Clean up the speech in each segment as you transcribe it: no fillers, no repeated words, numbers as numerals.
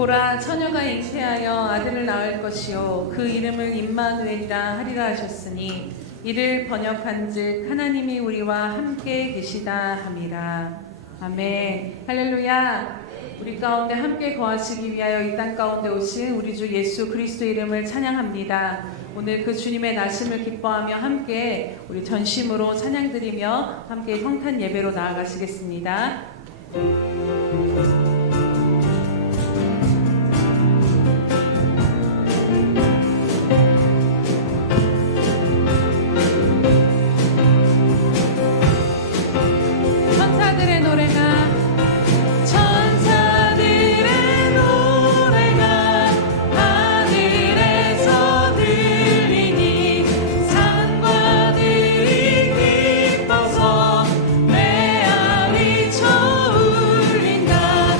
보라, 처녀가 잉태하여 아들을 낳을 것이요 그 이름을 임마누엘이라 하리라 하셨으니 이를 번역한즉 하나님이 우리와 함께 계시다 함이라. 아멘. 할렐루야. 우리 가운데 함께 거하시기 위하여 이 땅 가운데 오신 우리 주 예수 그리스도 이름을 찬양합니다. 오늘 그 주님의 나심을 기뻐하며 함께 우리 전심으로 찬양드리며 함께 성탄 예배로 나아가시겠습니다. 기뻐서 메아리 쳐울린다.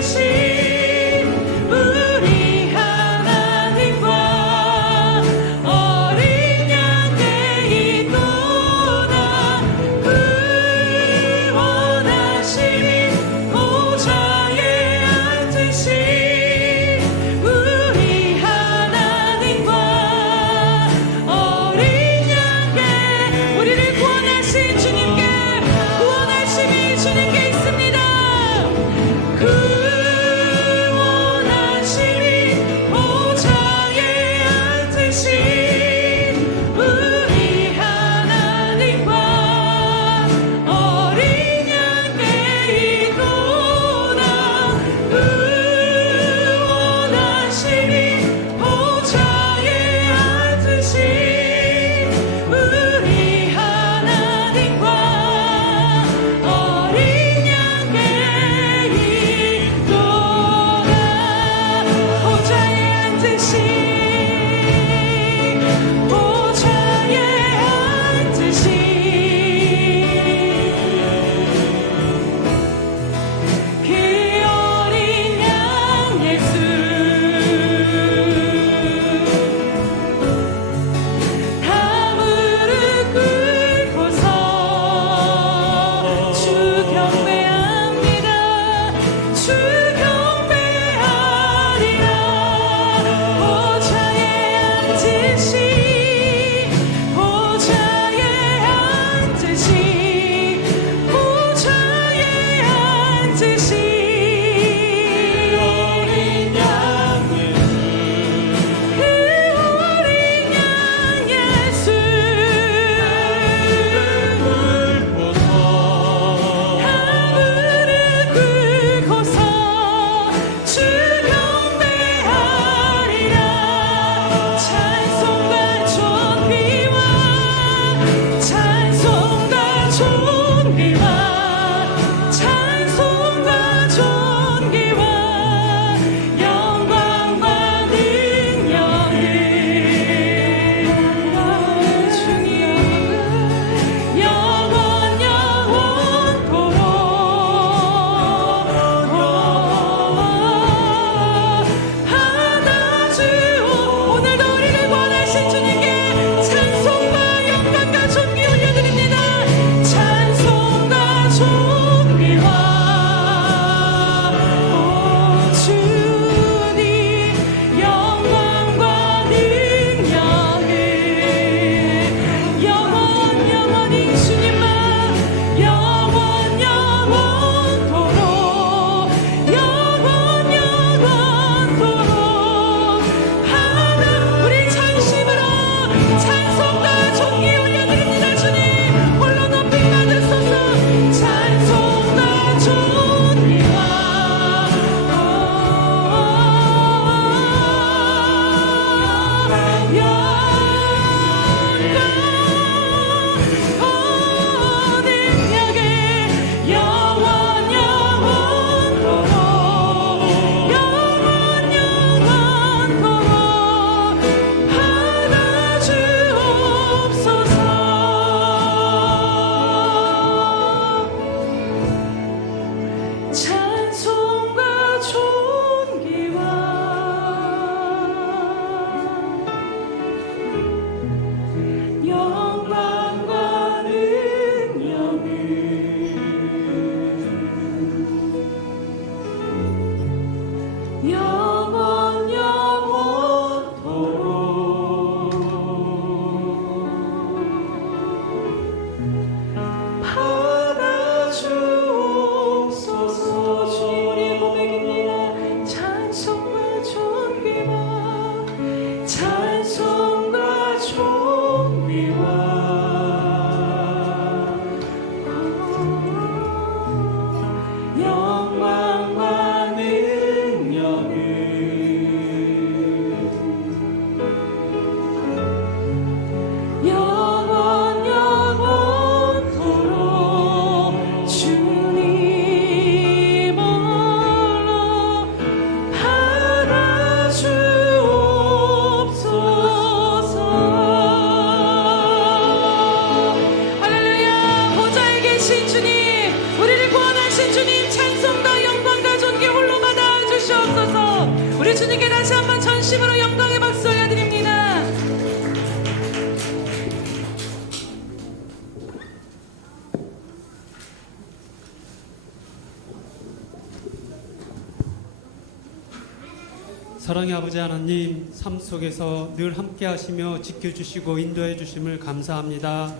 그 진심으로 영광의 박수 올려드립니다. 사랑의 아버지 하나님, 삶 속에서 늘 함께 하시며 지켜주시고 인도해 주심을 감사합니다.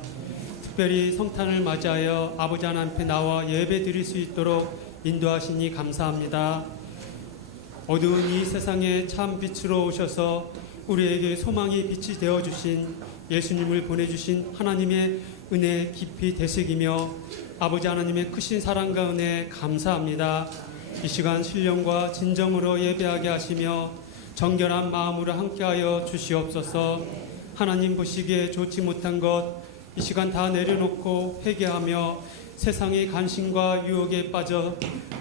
특별히 성탄을 맞이하여 아버지 하나님 앞에 나와 예배 드릴 수 있도록 인도하시니 감사합니다. 어두운 이 세상에 참 빛으로 오셔서 우리에게 소망이 빛이 되어주신 예수님을 보내주신 하나님의 은혜 깊이 되새기며 아버지 하나님의 크신 사랑과 은혜 감사합니다. 이 시간 신령과 진정으로 예배하게 하시며 정결한 마음으로 함께하여 주시옵소서. 하나님 보시기에 좋지 못한 것 이 시간 다 내려놓고 회개하며 세상의 간신과 유혹에 빠져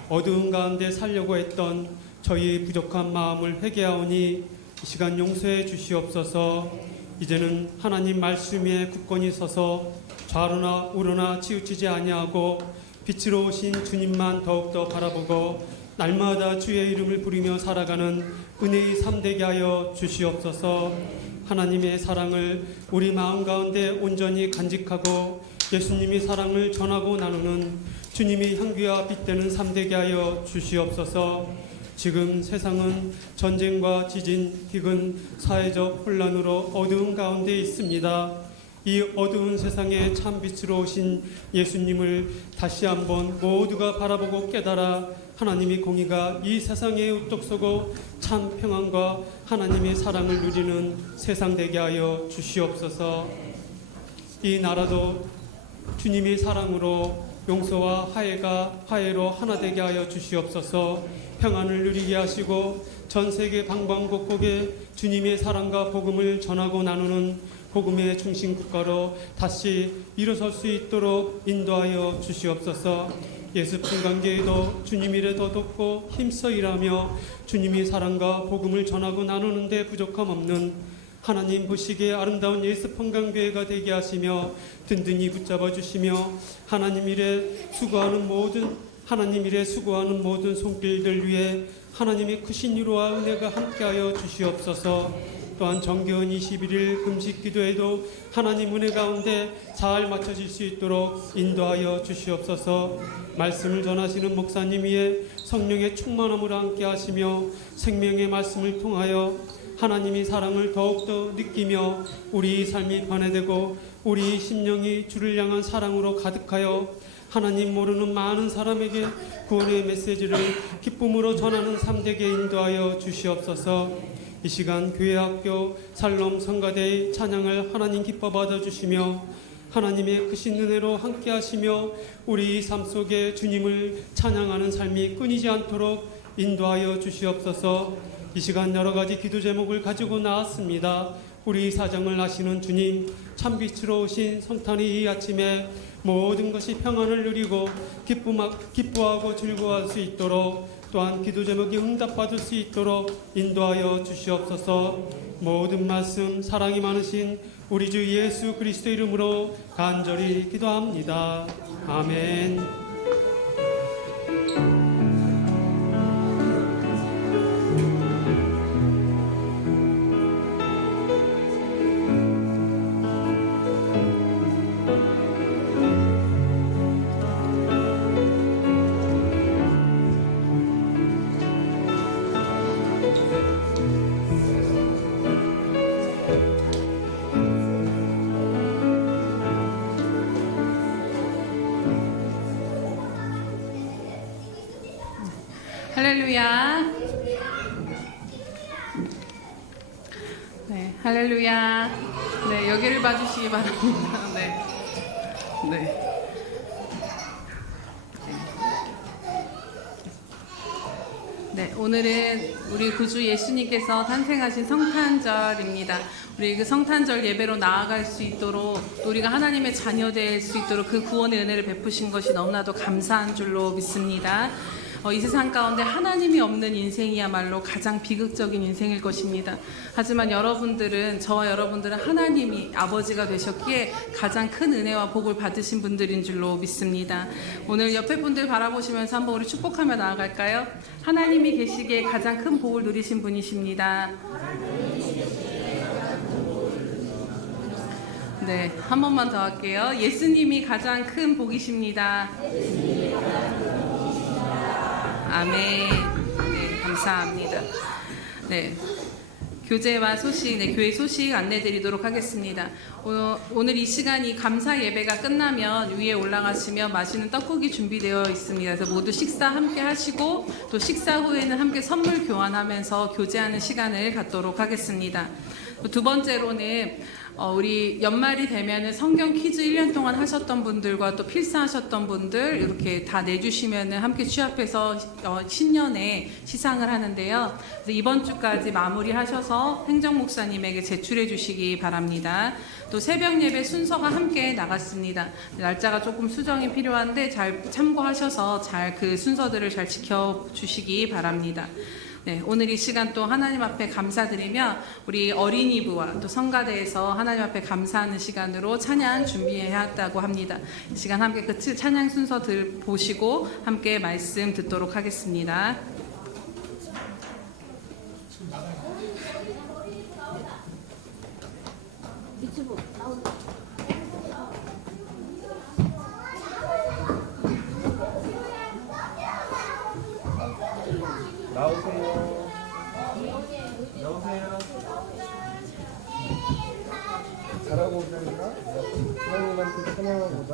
어두운 가운데 살려고 했던 저희 부족한 마음을 회개하오니 이 시간 용서해 주시옵소서. 이제는 하나님 말씀에 굳건히 서서 좌로나 우로나 치우치지 아니하고 빛으로 오신 주님만 더욱더 바라보고 날마다 주의 이름을 부르며 살아가는 은혜의 삶 되게 하여 주시옵소서. 하나님의 사랑을 우리 마음 가운데 온전히 간직하고 예수님의 사랑을 전하고 나누는 주님의 향기와 빛되는 삶 되게 하여 주시옵소서. 지금 세상은 전쟁과 지진, 기근, 사회적 혼란으로 어두운 가운데 있습니다. 이 어두운 세상에 참 빛으로 오신 예수님을 다시 한번 모두가 바라보고 깨달아 하나님의 공의가 이 세상에 우뚝 서고 참 평안과 하나님의 사랑을 누리는 세상 되게 하여 주시옵소서. 이 나라도 주님의 사랑으로 용서와 화해로 하나 되게 하여 주시옵소서. 평안을 누리게 하시고 전 세계 방방곡곡에 주님의 사랑과 복음을 전하고 나누는 복음의 중심 국가로 다시 일어설 수 있도록 인도하여 주시옵소서. 예습 관계에도 주님 일에 더 돕고 힘써 일하며 주님의 사랑과 복음을 전하고 나누는데 부족함 없는 하나님 보시기에 아름다운 예습평강교회가 되게 하시며 든든히 붙잡아 주시며 하나님 일에 수고하는 모든 손길들 위해 하나님의 크신 위로와 은혜가 함께하여 주시옵소서. 또한 정겨운 21일 금식 기도에도 하나님 은혜 가운데 잘 맞춰질 수 있도록 인도하여 주시옵소서. 말씀을 전하시는 목사님 위에 성령의 충만함으로 함께 하시며 생명의 말씀을 통하여 하나님의 사랑을 더욱더 느끼며 우리 삶이 변화되고 우리 심령이 주를 향한 사랑으로 가득하여 하나님 모르는 많은 사람에게 구원의 메시지를 기쁨으로 전하는 삶 되게 인도하여 주시옵소서. 이 시간 교회, 학교, 살롬, 성가대의 찬양을 하나님 기뻐 받아주시며 하나님의 크신 은혜로 함께 하시며 우리 삶 속에 주님을 찬양하는 삶이 끊이지 않도록 인도하여 주시옵소서. 이 시간 여러 가지 기도 제목을 가지고 나왔습니다. 우리 사정을 아시는 주님, 참빛으로 오신 성탄의 이 아침에 모든 것이 평안을 누리고 기뻐하고 즐거워할 수 있도록 또한 기도 제목이 응답받을 수 있도록 인도하여 주시옵소서. 모든 말씀 사랑이 많으신 우리 주 예수 그리스도 이름으로 간절히 기도합니다. 아멘. 할렐루야. 네, 할렐루야. 네, 여기를 봐주시기 바랍니다. 네. 네. 네, 오늘은 우리 구주 예수님께서 탄생하신 성탄절입니다. 우리 그 성탄절 예배로 나아갈 수 있도록 우리가 하나님의 자녀 될 수 있도록 그 구원의 은혜를 베푸신 것이 너무나도 감사한 줄로 믿습니다. 이 세상 가운데 하나님이 없는 인생이야말로 가장 비극적인 인생일 것입니다. 하지만 저와 여러분들은 하나님이 아버지가 되셨기에 가장 큰 은혜와 복을 받으신 분들인 줄로 믿습니다. 오늘 옆에 분들 바라보시면서 한번 우리 축복하며 나아갈까요? 하나님이 계시기에 가장 큰 복을 누리신 분이십니다. 네, 한 번만 더 할게요. 예수님이 가장 큰 복이십니다. 아멘. 네, 감사합니다. 네. 교제와 소식, 네, 교회 소식 안내드리도록 하겠습니다. 오늘 이 시간이 감사 예배가 끝나면 위에 올라가시면 맛있는 떡국이 준비되어 있습니다. 그래서 모두 식사 함께 하시고 또 식사 후에는 함께 선물 교환하면서 교제하는 시간을 갖도록 하겠습니다. 두 번째로는 우리 연말이 되면은 성경 퀴즈 1년 동안 하셨던 분들과 또 필사하셨던 분들 이렇게 다 내주시면은 함께 취합해서 신년에 시상을 하는데요. 그래서 이번 주까지 마무리하셔서 행정 목사님에게 제출해 주시기 바랍니다. 또 새벽 예배 순서가 함께 나갔습니다. 날짜가 조금 수정이 필요한데 잘 참고하셔서 잘 그 순서들을 잘 지켜주시기 바랍니다. 네, 오늘 이 시간 또 하나님 앞에 감사드리며 우리 어린이부와 또 성가대에서 하나님 앞에 감사하는 시간으로 찬양 준비해야 한다고 합니다. 이 시간 함께 그 찬양 순서 보시고 함께 말씀 듣도록 하겠습니다. 나오세요. 잘하고 오셨나? 하나님한테 찬양하고자.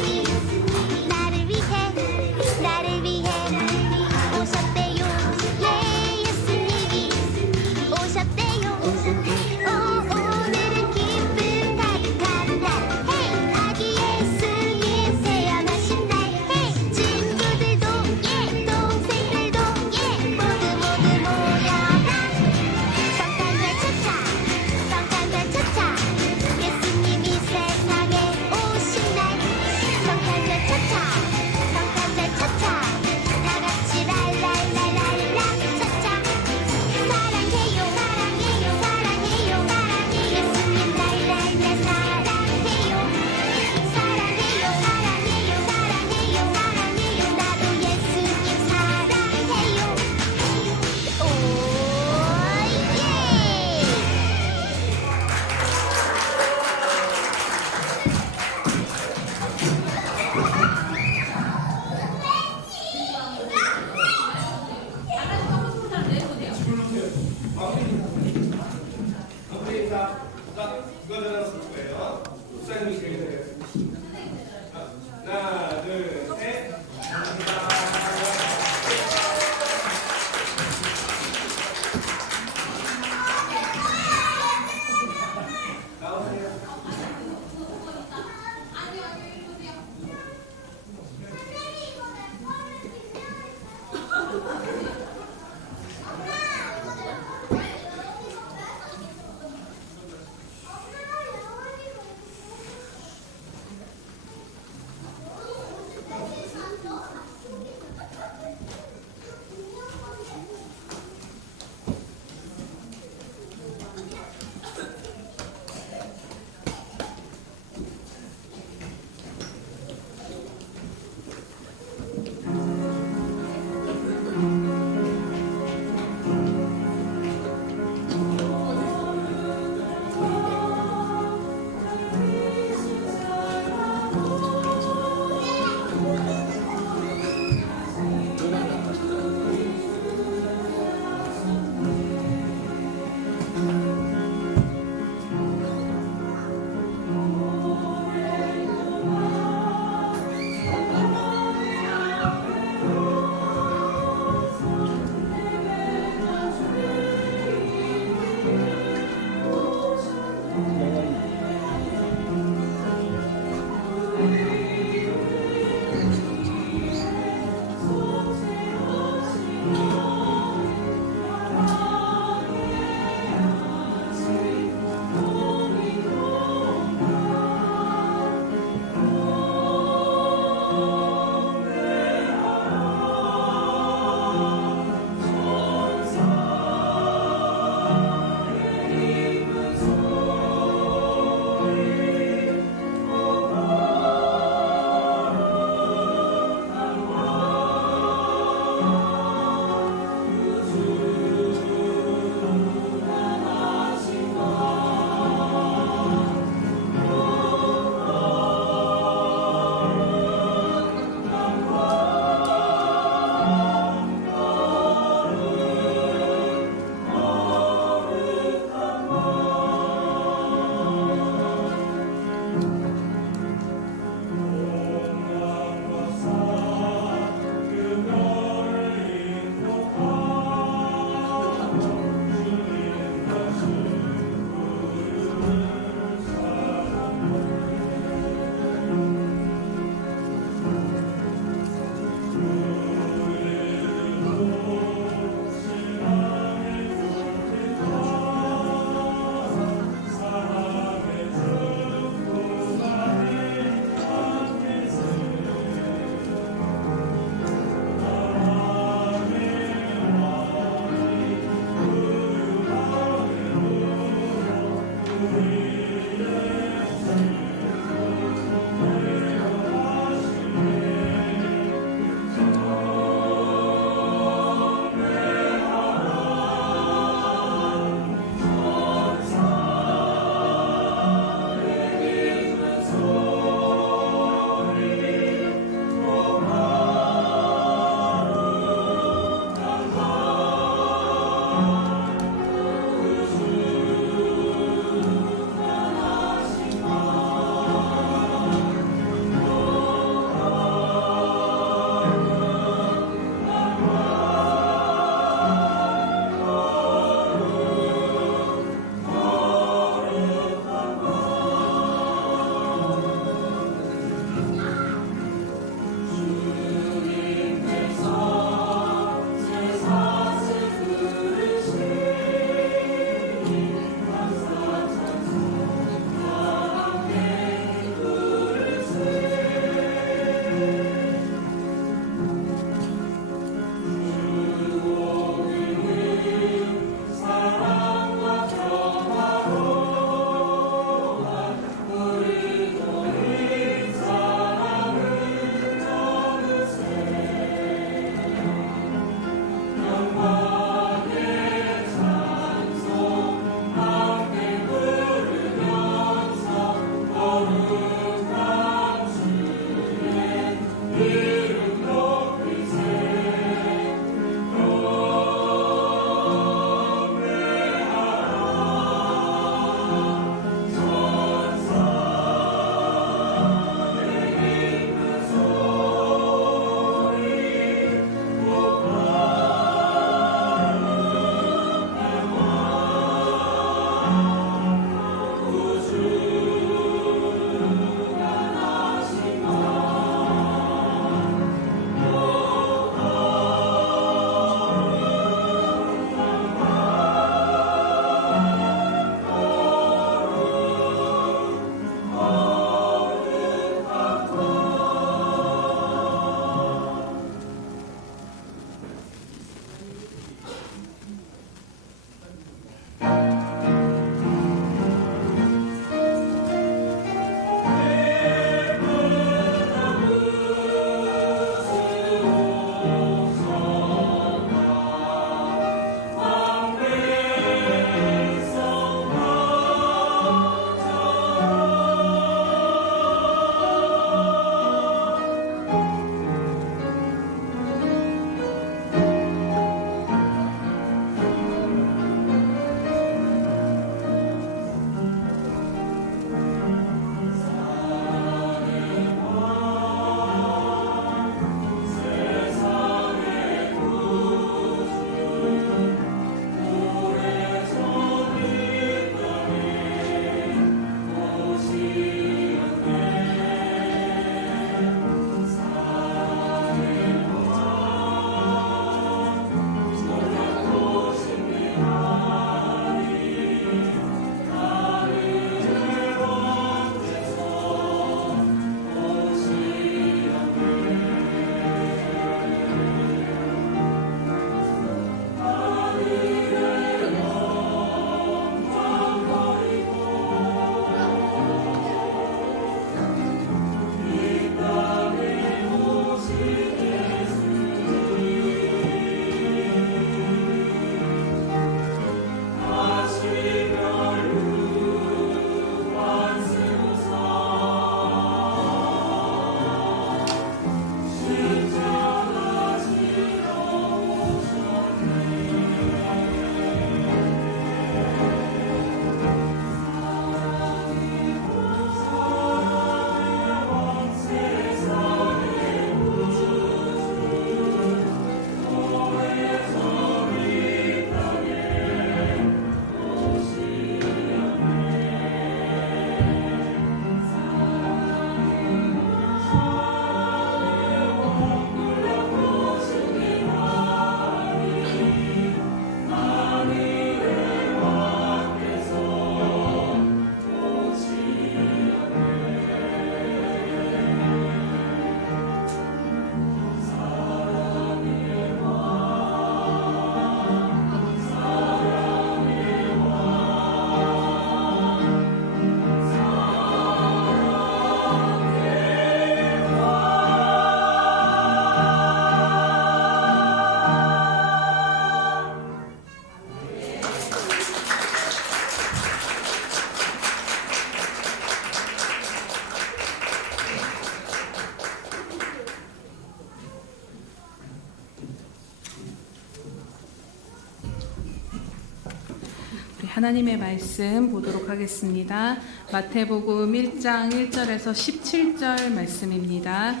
우리 하나님의 말씀 보도록 하겠습니다. 마태복음 1장 1절에서 17절 말씀입니다.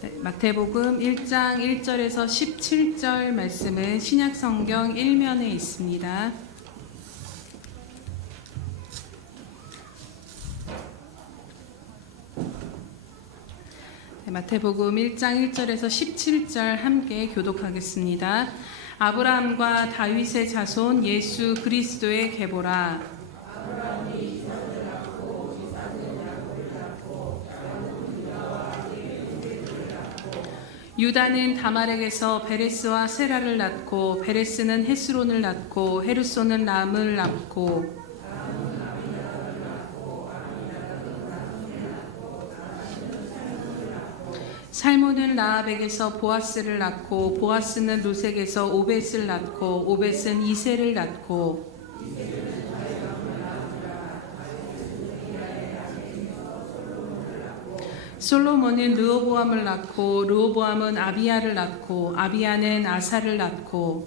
네, 마태복음 1장 1절에서 17절 말씀은 신약성경 1면에 있습니다. 네, 마태복음 1장 1절에서 17절 함께 교독하겠습니다. 아브라함과 다윗의 자손 예수 그리스도의 계보라. 유다는 다말에게서 베레스와 세라를 낳고 베레스는 헤스론을 낳고 헤르손은 람을 낳고 살몬은 라합에게서 보아스를 낳고 보아스는 루색에서 오벳을 낳고 오벳은 이새를 낳고 솔로몬은 르호보암을 낳고 르호보암은 아비야를 낳고 아비야는 아사를 낳고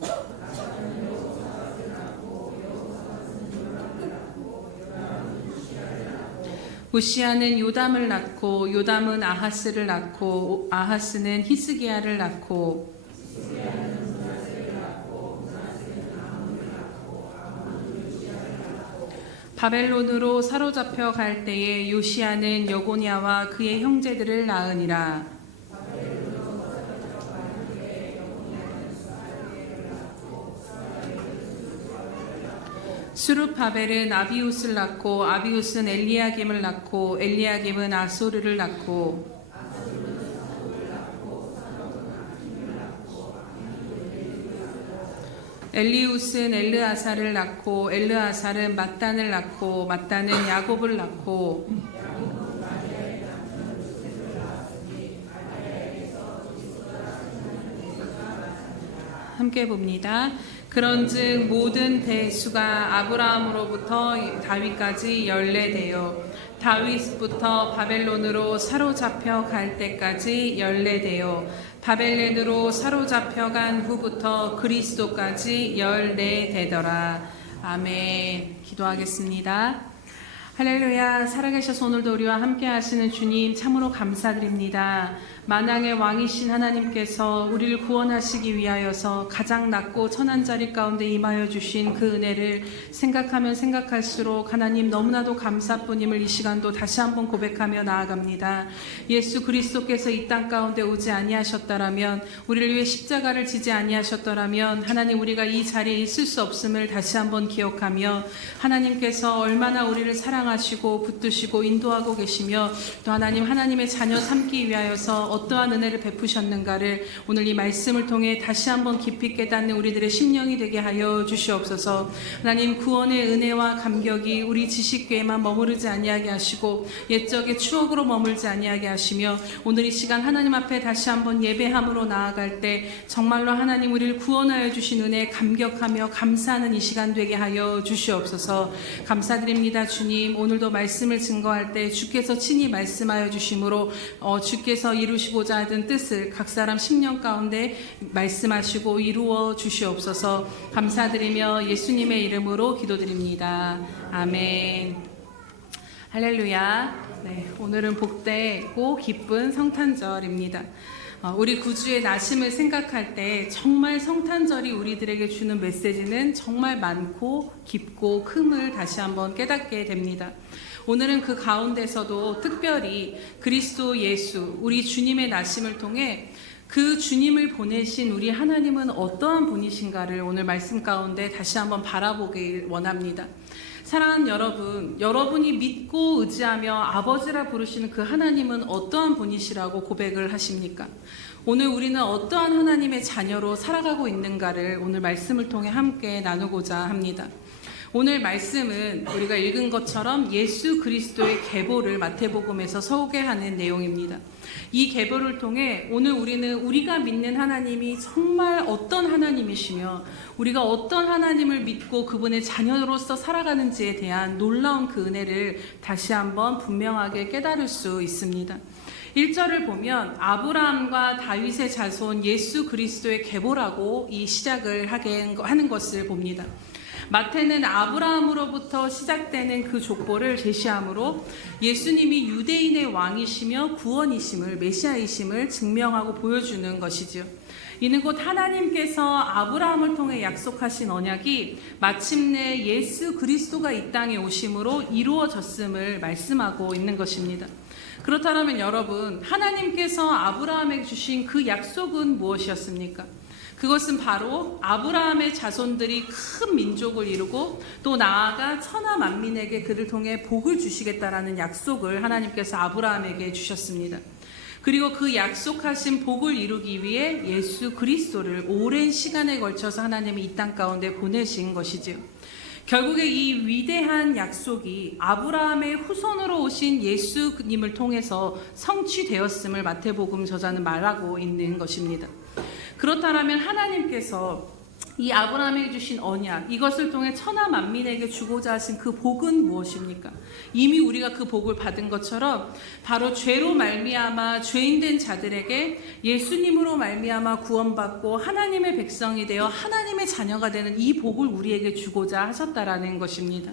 우시아는 요담을 낳고 요담은 아하스를 낳고 아하스는 히스기야를 낳고 바벨론으로 사로잡혀 갈 때에 요시아는 여고냐와 그의 형제들을 낳으니라. 수룹바벨은 아비웃을 낳고 아비웃은 엘리야김을 낳고 엘리야김은 아소르를 낳고 엘리웃은 엘르아사를 낳고 엘르아살은 mat단을 낳고 mat단은 야곱을 낳고 함께 봅니다. 그런즉 모든 대수가 아브라함으로부터 다윗까지 연례되어 다윗부터 바벨론으로 사로잡혀 갈 때까지 연례되어 바벨론으로 사로잡혀 간 후부터 그리스도까지 연례되더라. 아멘. 기도하겠습니다. 할렐루야. 살아계셔서 오늘도 우리와 함께 하시는 주님 참으로 감사드립니다. 만왕의 왕이신 하나님께서 우리를 구원하시기 위하여서 가장 낮고 천한 자리 가운데 임하여 주신 그 은혜를 생각하면 생각할수록 하나님 너무나도 감사뿐임을 이 시간도 다시 한번 고백하며 나아갑니다. 예수 그리스도께서 이 땅 가운데 오지 아니하셨더라면 우리를 위해 십자가를 지지 아니하셨더라면 하나님 우리가 이 자리에 있을 수 없음을 다시 한번 기억하며 하나님께서 얼마나 우리를 사랑하시고 붙드시고 인도하고 계시며 또 하나님의 자녀 삼기 위하여서 어떠한 은혜를 베푸셨는가를 오늘 이 말씀을 통해 다시 한번 깊이 깨닫는 우리들의 심령이 되게 하여 주시옵소서. 하나님 구원의 은혜와 감격이 우리 지식궤에만 머무르지 아니하게 하시고 옛적의 추억으로 머물지 아니하게 하시며 오늘 이 시간 하나님 앞에 다시 한번 예배함으로 나아갈 때 정말로 하나님 우리를 구원하여 주신 은혜에 감격하며 감사하는 이 시간 되게 하여 주시옵소서. 감사드립니다. 주님 오늘도 말씀을 증거할 때 주께서 친히 말씀하여 주심으로 주께서 이루시고자 하던 뜻을 각 사람 심령 가운데 말씀하시고 이루어 주시옵소서. 감사드리며 예수님의 이름으로 기도드립니다. 아멘. 할렐루야. 네, 오늘은 복되고 기쁜 성탄절입니다. 우리 구주의 나심을 생각할 때 정말 성탄절이 우리들에게 주는 메시지는 정말 많고 깊고 큼을 다시 한번 깨닫게 됩니다. 오늘은 그 가운데서도 특별히 그리스도 예수, 우리 주님의 나심을 통해 그 주님을 보내신 우리 하나님은 어떠한 분이신가를 오늘 말씀 가운데 다시 한번 바라보길 원합니다. 사랑하는 여러분, 여러분이 믿고 의지하며 아버지라 부르시는 그 하나님은 어떠한 분이시라고 고백을 하십니까? 오늘 우리는 어떠한 하나님의 자녀로 살아가고 있는가를 오늘 말씀을 통해 함께 나누고자 합니다. 오늘 말씀은 우리가 읽은 것처럼 예수 그리스도의 계보를 마태복음에서 소개하는 내용입니다. 이 계보를 통해 오늘 우리는 우리가 믿는 하나님이 정말 어떤 하나님이시며 우리가 어떤 하나님을 믿고 그분의 자녀로서 살아가는지에 대한 놀라운 그 은혜를 다시 한번 분명하게 깨달을 수 있습니다. 1절을 보면 아브라함과 다윗의 자손 예수 그리스도의 계보라고 이 시작을 하는 것을 봅니다. 마태는 아브라함으로부터 시작되는 그 족보를 제시함으로 예수님이 유대인의 왕이시며 구원이심을, 메시아이심을 증명하고 보여주는 것이지요. 이는 곧 하나님께서 아브라함을 통해 약속하신 언약이 마침내 예수 그리스도가 이 땅에 오심으로 이루어졌음을 말씀하고 있는 것입니다. 그렇다면 여러분, 하나님께서 아브라함에게 주신 그 약속은 무엇이었습니까? 그것은 바로 아브라함의 자손들이 큰 민족을 이루고 또 나아가 천하 만민에게 그를 통해 복을 주시겠다라는 약속을 하나님께서 아브라함에게 주셨습니다. 그리고 그 약속하신 복을 이루기 위해 예수 그리스도를 오랜 시간에 걸쳐서 하나님이 이 땅 가운데 보내신 것이지요. 결국에 이 위대한 약속이 아브라함의 후손으로 오신 예수님을 통해서 성취되었음을 마태복음 저자는 말하고 있는 것입니다. 그렇다면 하나님께서 이 아브라함에게 주신 언약, 이것을 통해 천하 만민에게 주고자 하신 그 복은 무엇입니까? 이미 우리가 그 복을 받은 것처럼 바로 죄로 말미암아 죄인된 자들에게 예수님으로 말미암아 구원받고 하나님의 백성이 되어 하나님의 자녀가 되는 이 복을 우리에게 주고자 하셨다라는 것입니다.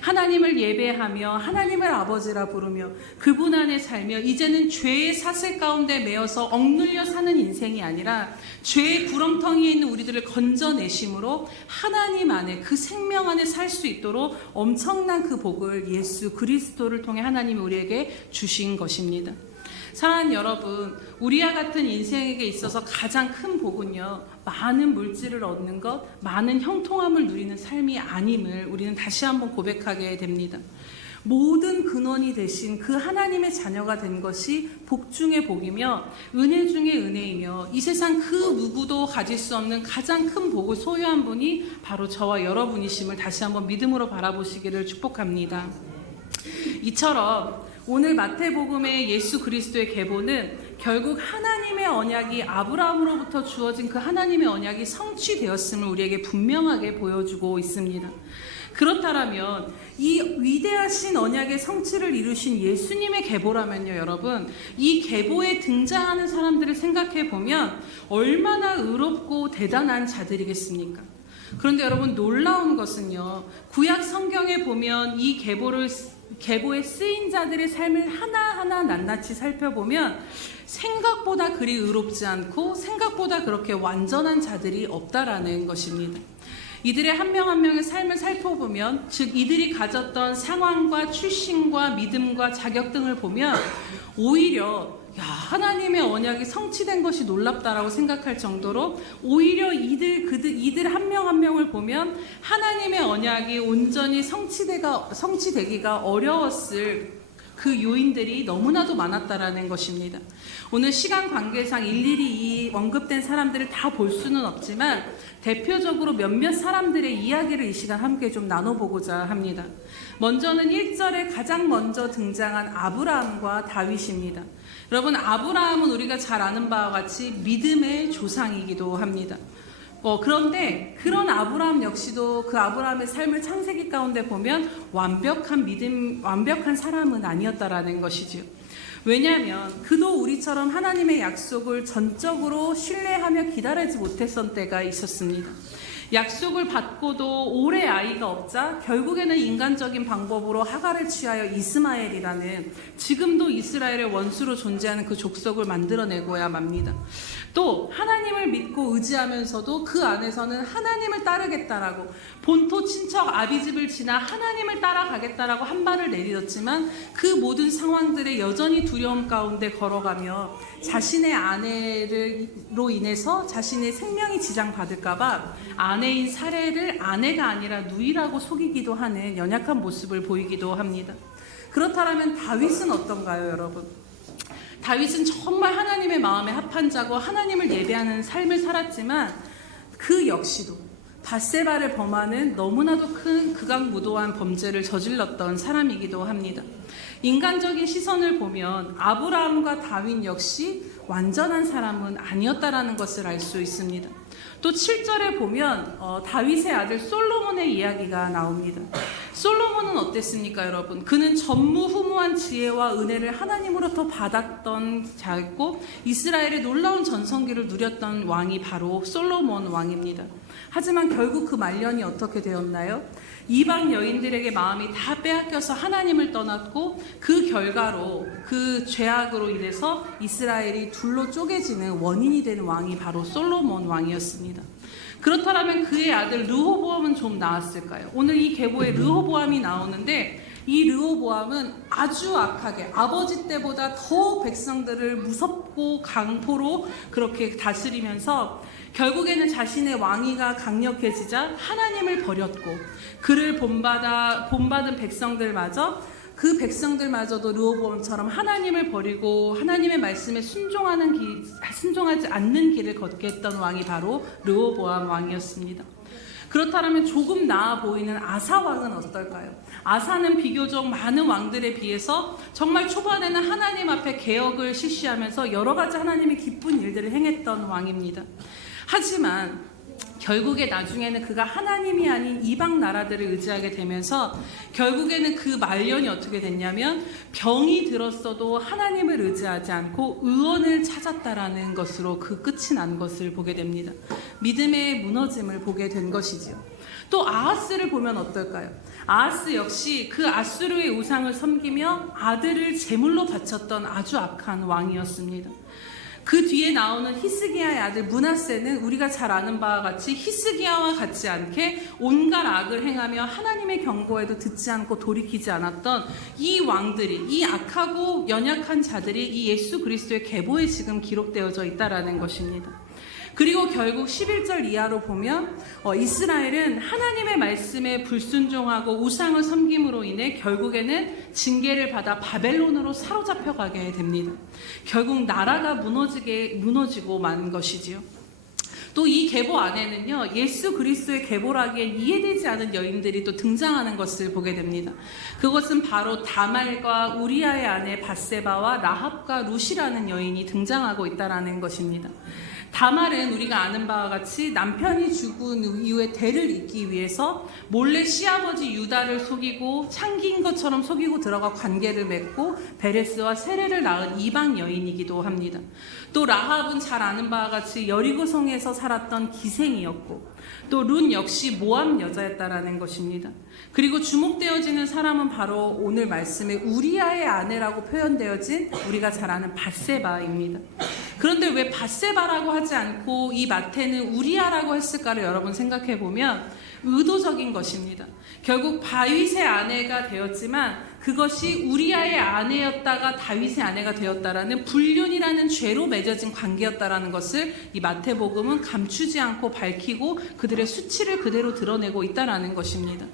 하나님을 예배하며 하나님을 아버지라 부르며 그분 안에 살며 이제는 죄의 사슬 가운데 매어서 억눌려 사는 인생이 아니라 죄의 구렁텅이에 있는 우리들을 건져내심으로 하나님 안에 그 생명 안에 살 수 있도록 엄청난 그 복을 예수 그리스도를 통해 하나님이 우리에게 주신 것입니다. 사랑하는 여러분, 우리와 같은 인생에게 있어서 가장 큰 복은요, 많은 물질을 얻는 것, 많은 형통함을 누리는 삶이 아님을 우리는 다시 한번 고백하게 됩니다. 모든 근원이 되신 그 하나님의 자녀가 된 것이 복 중의 복이며 은혜 중의 은혜이며 이 세상 그 누구도 가질 수 없는 가장 큰 복을 소유한 분이 바로 저와 여러분이심을 다시 한번 믿음으로 바라보시기를 축복합니다. 이처럼 오늘 마태복음의 예수 그리스도의 계보는 결국 하나님의 언약이 아브라함으로부터 주어진 그 하나님의 언약이 성취되었음을 우리에게 분명하게 보여주고 있습니다. 그렇다면 이 위대하신 언약의 성취를 이루신 예수님의 계보라면요, 여러분, 이 계보에 등장하는 사람들을 생각해 보면 얼마나 의롭고 대단한 자들이겠습니까? 그런데 여러분, 놀라운 것은요, 구약 성경에 보면 이 계보에 쓰인 자들의 삶을 하나하나 낱낱이 살펴보면 생각보다 그리 의롭지 않고 생각보다 그렇게 완전한 자들이 없다라는 것입니다. 이들의 한 명 한 명의 삶을 살펴보면, 즉 이들이 가졌던 상황과 출신과 믿음과 자격 등을 보면 오히려 하나님의 언약이 성취된 것이 놀랍다라고 생각할 정도로 오히려 이들 한 명 한 명을 보면 하나님의 언약이 온전히 성취되기가 어려웠을 그 요인들이 너무나도 많았다라는 것입니다. 오늘 시간 관계상 일일이 이 언급된 사람들을 다 볼 수는 없지만 대표적으로 몇몇 사람들의 이야기를 이 시간 함께 좀 나눠보고자 합니다. 먼저는 1절에 가장 먼저 등장한 아브라함과 다윗입니다. 여러분, 아브라함은 우리가 잘 아는 바와 같이 믿음의 조상이기도 합니다. 그런데 그런 아브라함 역시도 그 아브라함의 삶을 창세기 가운데 보면 완벽한 사람은 아니었다라는 것이지요. 왜냐하면 그도 우리처럼 하나님의 약속을 전적으로 신뢰하며 기다리지 못했던 때가 있었습니다. 약속을 받고도 오래 아이가 없자 결국에는 인간적인 방법으로 하갈을 취하여 이스마엘이라는 지금도 이스라엘의 원수로 존재하는 그 족속을 만들어내고야 맙니다. 또 하나님을 믿고 의지하면서도 그 안에서는 하나님을 따르겠다라고 본토 친척 아비집을 지나 하나님을 따라가겠다라고 한 발을 내딛었지만 그 모든 상황들에 여전히 두려움 가운데 걸어가며 자신의 아내로 인해서 자신의 생명이 지장받을까봐 아내인 사례를 아내가 아니라 누이라고 속이기도 하는 연약한 모습을 보이기도 합니다. 그렇다면 다윗은 어떤가요, 여러분? 다윗은 정말 하나님의 마음에 합한 자고 하나님을 예배하는 삶을 살았지만 그 역시도 밧세바를 범하는 너무나도 큰 극악무도한 범죄를 저질렀던 사람이기도 합니다. 인간적인 시선을 보면 아브라함과 다윗 역시 완전한 사람은 아니었다라는 것을 알 수 있습니다. 또 7절에 보면 다윗의 아들 솔로몬의 이야기가 나옵니다. 솔로몬은 어땠습니까, 여러분? 그는 전무후무한 지혜와 은혜를 하나님으로부터 받았던 자였고 이스라엘의 놀라운 전성기를 누렸던 왕이 바로 솔로몬 왕입니다. 하지만 결국 그 말년이 어떻게 되었나요? 이방 여인들에게 마음이 다 빼앗겨서 하나님을 떠났고 그 결과로 그 죄악으로 인해서 이스라엘이 둘로 쪼개지는 원인이 되는 왕이 바로 솔로몬 왕이었습니다. 그렇다면 그의 아들 르호보암은 좀 나았을까요? 오늘 이 계보에 르호보암이 나오는데 이 르호보암은 아주 악하게 아버지 때보다 더 백성들을 무섭고 강포로 그렇게 다스리면서 결국에는 자신의 왕위가 강력해지자 하나님을 버렸고 그를 본받은 백성들마저 그 백성들마저도 르호보암처럼 하나님을 버리고 하나님의 말씀에 순종하지 않는 길을 걷게 했던 왕이 바로 르호보암 왕이었습니다. 그렇다면 조금 나아 보이는 아사 왕은 어떨까요? 아사는 비교적 많은 왕들에 비해서 정말 초반에는 하나님 앞에 개혁을 실시하면서 여러 가지 하나님의 기쁜 일들을 행했던 왕입니다. 하지만 결국에 나중에는 그가 하나님이 아닌 이방 나라들을 의지하게 되면서 결국에는 그 말년이 어떻게 됐냐면 병이 들었어도 하나님을 의지하지 않고 의원을 찾았다라는 것으로 그 끝이 난 것을 보게 됩니다. 믿음의 무너짐을 보게 된 것이지요. 또 아하스를 보면 어떨까요? 아하스 역시 그 아수르의 우상을 섬기며 아들을 제물로 바쳤던 아주 악한 왕이었습니다. 그 뒤에 나오는 히스기야의 아들 므낫세는 우리가 잘 아는 바와 같이 히스기야와 같지 않게 온갖 악을 행하며 하나님의 경고에도 듣지 않고 돌이키지 않았던 이 왕들이, 이 악하고 연약한 자들이 이 예수 그리스도의 계보에 지금 기록되어져 있다라는 것입니다. 그리고 결국 11절 이하로 보면 이스라엘은 하나님의 말씀에 불순종하고 우상을 섬김으로 인해 결국에는 징계를 받아 바벨론으로 사로잡혀 가게 됩니다. 결국 나라가 무너지고 만 것이지요. 또 이 계보 안에는요, 예수 그리스도의 계보라기엔 이해되지 않은 여인들이 또 등장하는 것을 보게 됩니다. 그것은 바로 다말과 우리아의 아내 밧세바와 라합과 룻이라는 여인이 등장하고 있다는 것입니다. 다말은 우리가 아는 바와 같이 남편이 죽은 이후에 대를 잇기 위해서 몰래 시아버지 유다를 속이고 창기인 것처럼 속이고 들어가 관계를 맺고 베레스와 세레를 낳은 이방 여인이기도 합니다. 또 라합은 잘 아는 바와 같이 여리고성에서 살았던 기생이었고 또 룬 역시 모압 여자였다라는 것입니다. 그리고 주목되어지는 사람은 바로 오늘 말씀에 우리아의 아내라고 표현되어진 우리가 잘 아는 밧세바입니다. 그런데 왜 밧세바라고 하지 않고 이 마태는 우리아라고 했을까를 여러분 생각해 보면 의도적인 것입니다. 결국 다윗의 아내가 되었지만 그것이 우리아의 아내였다가 다윗의 아내가 되었다라는 불륜이라는 죄로 맺어진 관계였다라는 것을 이 마태복음은 감추지 않고 밝히고 그들의 수치를 그대로 드러내고 있다라는 것입니다.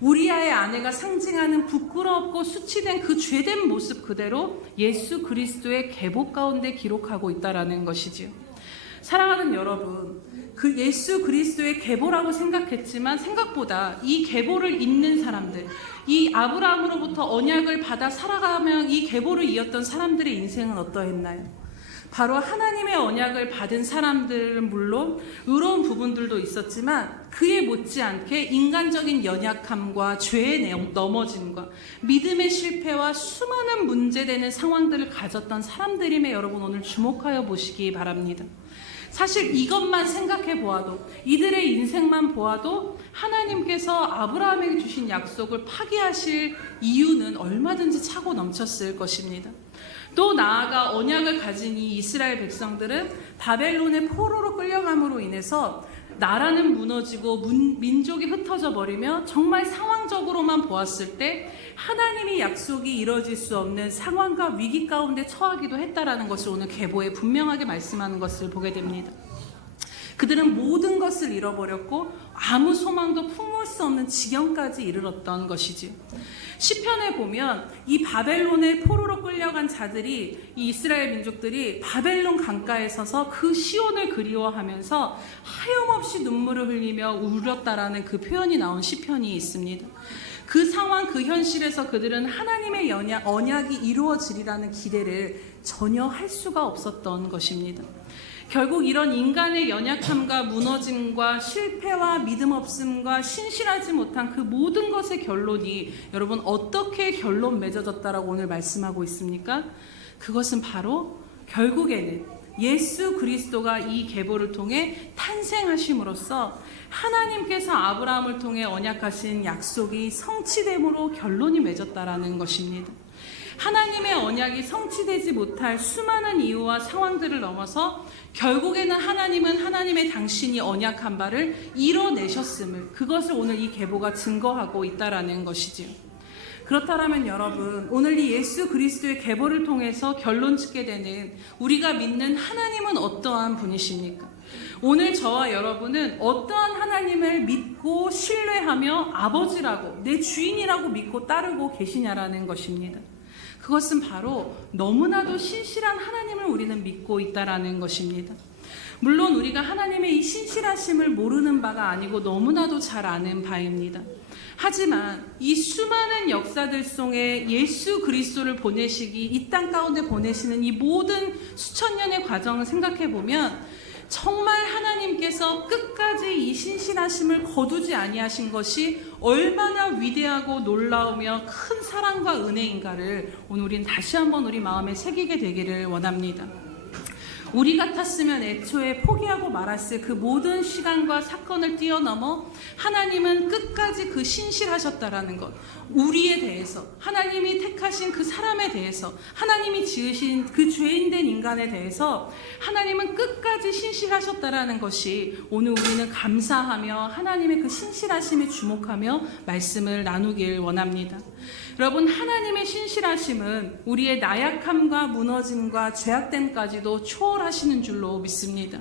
우리아의 아내가 상징하는 부끄럽고 수치된 그 죄된 모습 그대로 예수 그리스도의 계보 가운데 기록하고 있다라는 것이지요. 사랑하는 여러분, 그 예수 그리스도의 계보라고 생각했지만 생각보다 이 계보를 잇는 사람들, 이 아브라함으로부터 언약을 받아 살아가며 이 계보를 이었던 사람들의 인생은 어떠했나요? 바로 하나님의 언약을 받은 사람들은 물론 의로운 부분들도 있었지만 그에 못지않게 인간적인 연약함과 죄의 넘어짐과 믿음의 실패와 수많은 문제되는 상황들을 가졌던 사람들임에 여러분 오늘 주목하여 보시기 바랍니다. 사실 이것만 생각해 보아도 이들의 인생만 보아도 하나님께서 아브라함에게 주신 약속을 파기하실 이유는 얼마든지 차고 넘쳤을 것입니다. 또 나아가 언약을 가진 이 이스라엘 백성들은 바벨론의 포로로 끌려감으로 인해서 나라는 무너지고 민족이 흩어져 버리며 정말 상황적으로만 보았을 때 하나님의 약속이 이루어질 수 없는 상황과 위기 가운데 처하기도 했다라는 것을 오늘 계보에 분명하게 말씀하는 것을 보게 됩니다. 그들은 모든 것을 잃어버렸고 아무 소망도 품을 수 없는 지경까지 이르렀던 것이지요. 시편에 보면 이 바벨론의 포로로 끌려간 자들이 이 이스라엘 민족들이 바벨론 강가에 서서 그 시온을 그리워하면서 하염없이 눈물을 흘리며 울었다라는 그 표현이 나온 시편이 있습니다. 그 상황, 그 현실에서 그들은 하나님의 언약이 이루어지리라는 기대를 전혀 할 수가 없었던 것입니다. 결국 이런 인간의 연약함과 무너짐과 실패와 믿음 없음과 신실하지 못한 그 모든 것의 결론이 여러분 어떻게 결론 맺어졌다라고 오늘 말씀하고 있습니까? 그것은 바로 결국에는 예수 그리스도가 이 계보를 통해 탄생하심으로써 하나님께서 아브라함을 통해 언약하신 약속이 성취됨으로 결론이 맺었다라는 것입니다. 하나님의 언약이 성취되지 못할 수많은 이유와 상황들을 넘어서 결국에는 하나님은 하나님의 당신이 언약한 바를 이뤄내셨음을, 그것을 오늘 이 계보가 증거하고 있다라는 것이지요. 그렇다면 여러분, 오늘 이 예수 그리스도의 계보를 통해서 결론 짓게 되는 우리가 믿는 하나님은 어떠한 분이십니까? 오늘 저와 여러분은 어떠한 하나님을 믿고 신뢰하며 아버지라고, 내 주인이라고 믿고 따르고 계시냐라는 것입니다. 그것은 바로 너무나도 신실한 하나님을 우리는 믿고 있다라는 것입니다. 물론 우리가 하나님의 이 신실하심을 모르는 바가 아니고 너무나도 잘 아는 바입니다. 하지만 이 수많은 역사들 속에 예수 그리스도를 보내시기, 이 땅 가운데 보내시는 이 모든 수천 년의 과정을 생각해 보면 정말 하나님께서 끝까지 이 신실하심을 거두지 아니하신 것이 얼마나 위대하고 놀라우며 큰 사랑과 은혜인가를 오늘 우리는 다시 한번 우리 마음에 새기게 되기를 원합니다. 우리 같았으면 애초에 포기하고 말았을 그 모든 시간과 사건을 뛰어넘어 하나님은 끝까지 그 신실하셨다라는 것, 우리에 대해서, 하나님이 택하신 그 사람에 대해서, 하나님이 지으신 그 죄인된 인간에 대해서 하나님은 끝까지 신실하셨다라는 것이 오늘 우리는 감사하며 하나님의 그 신실하심에 주목하며 말씀을 나누길 원합니다. 여러분, 하나님의 신실하심은 우리의 나약함과 무너짐과 죄악됨까지도 초월하시는 줄로 믿습니다.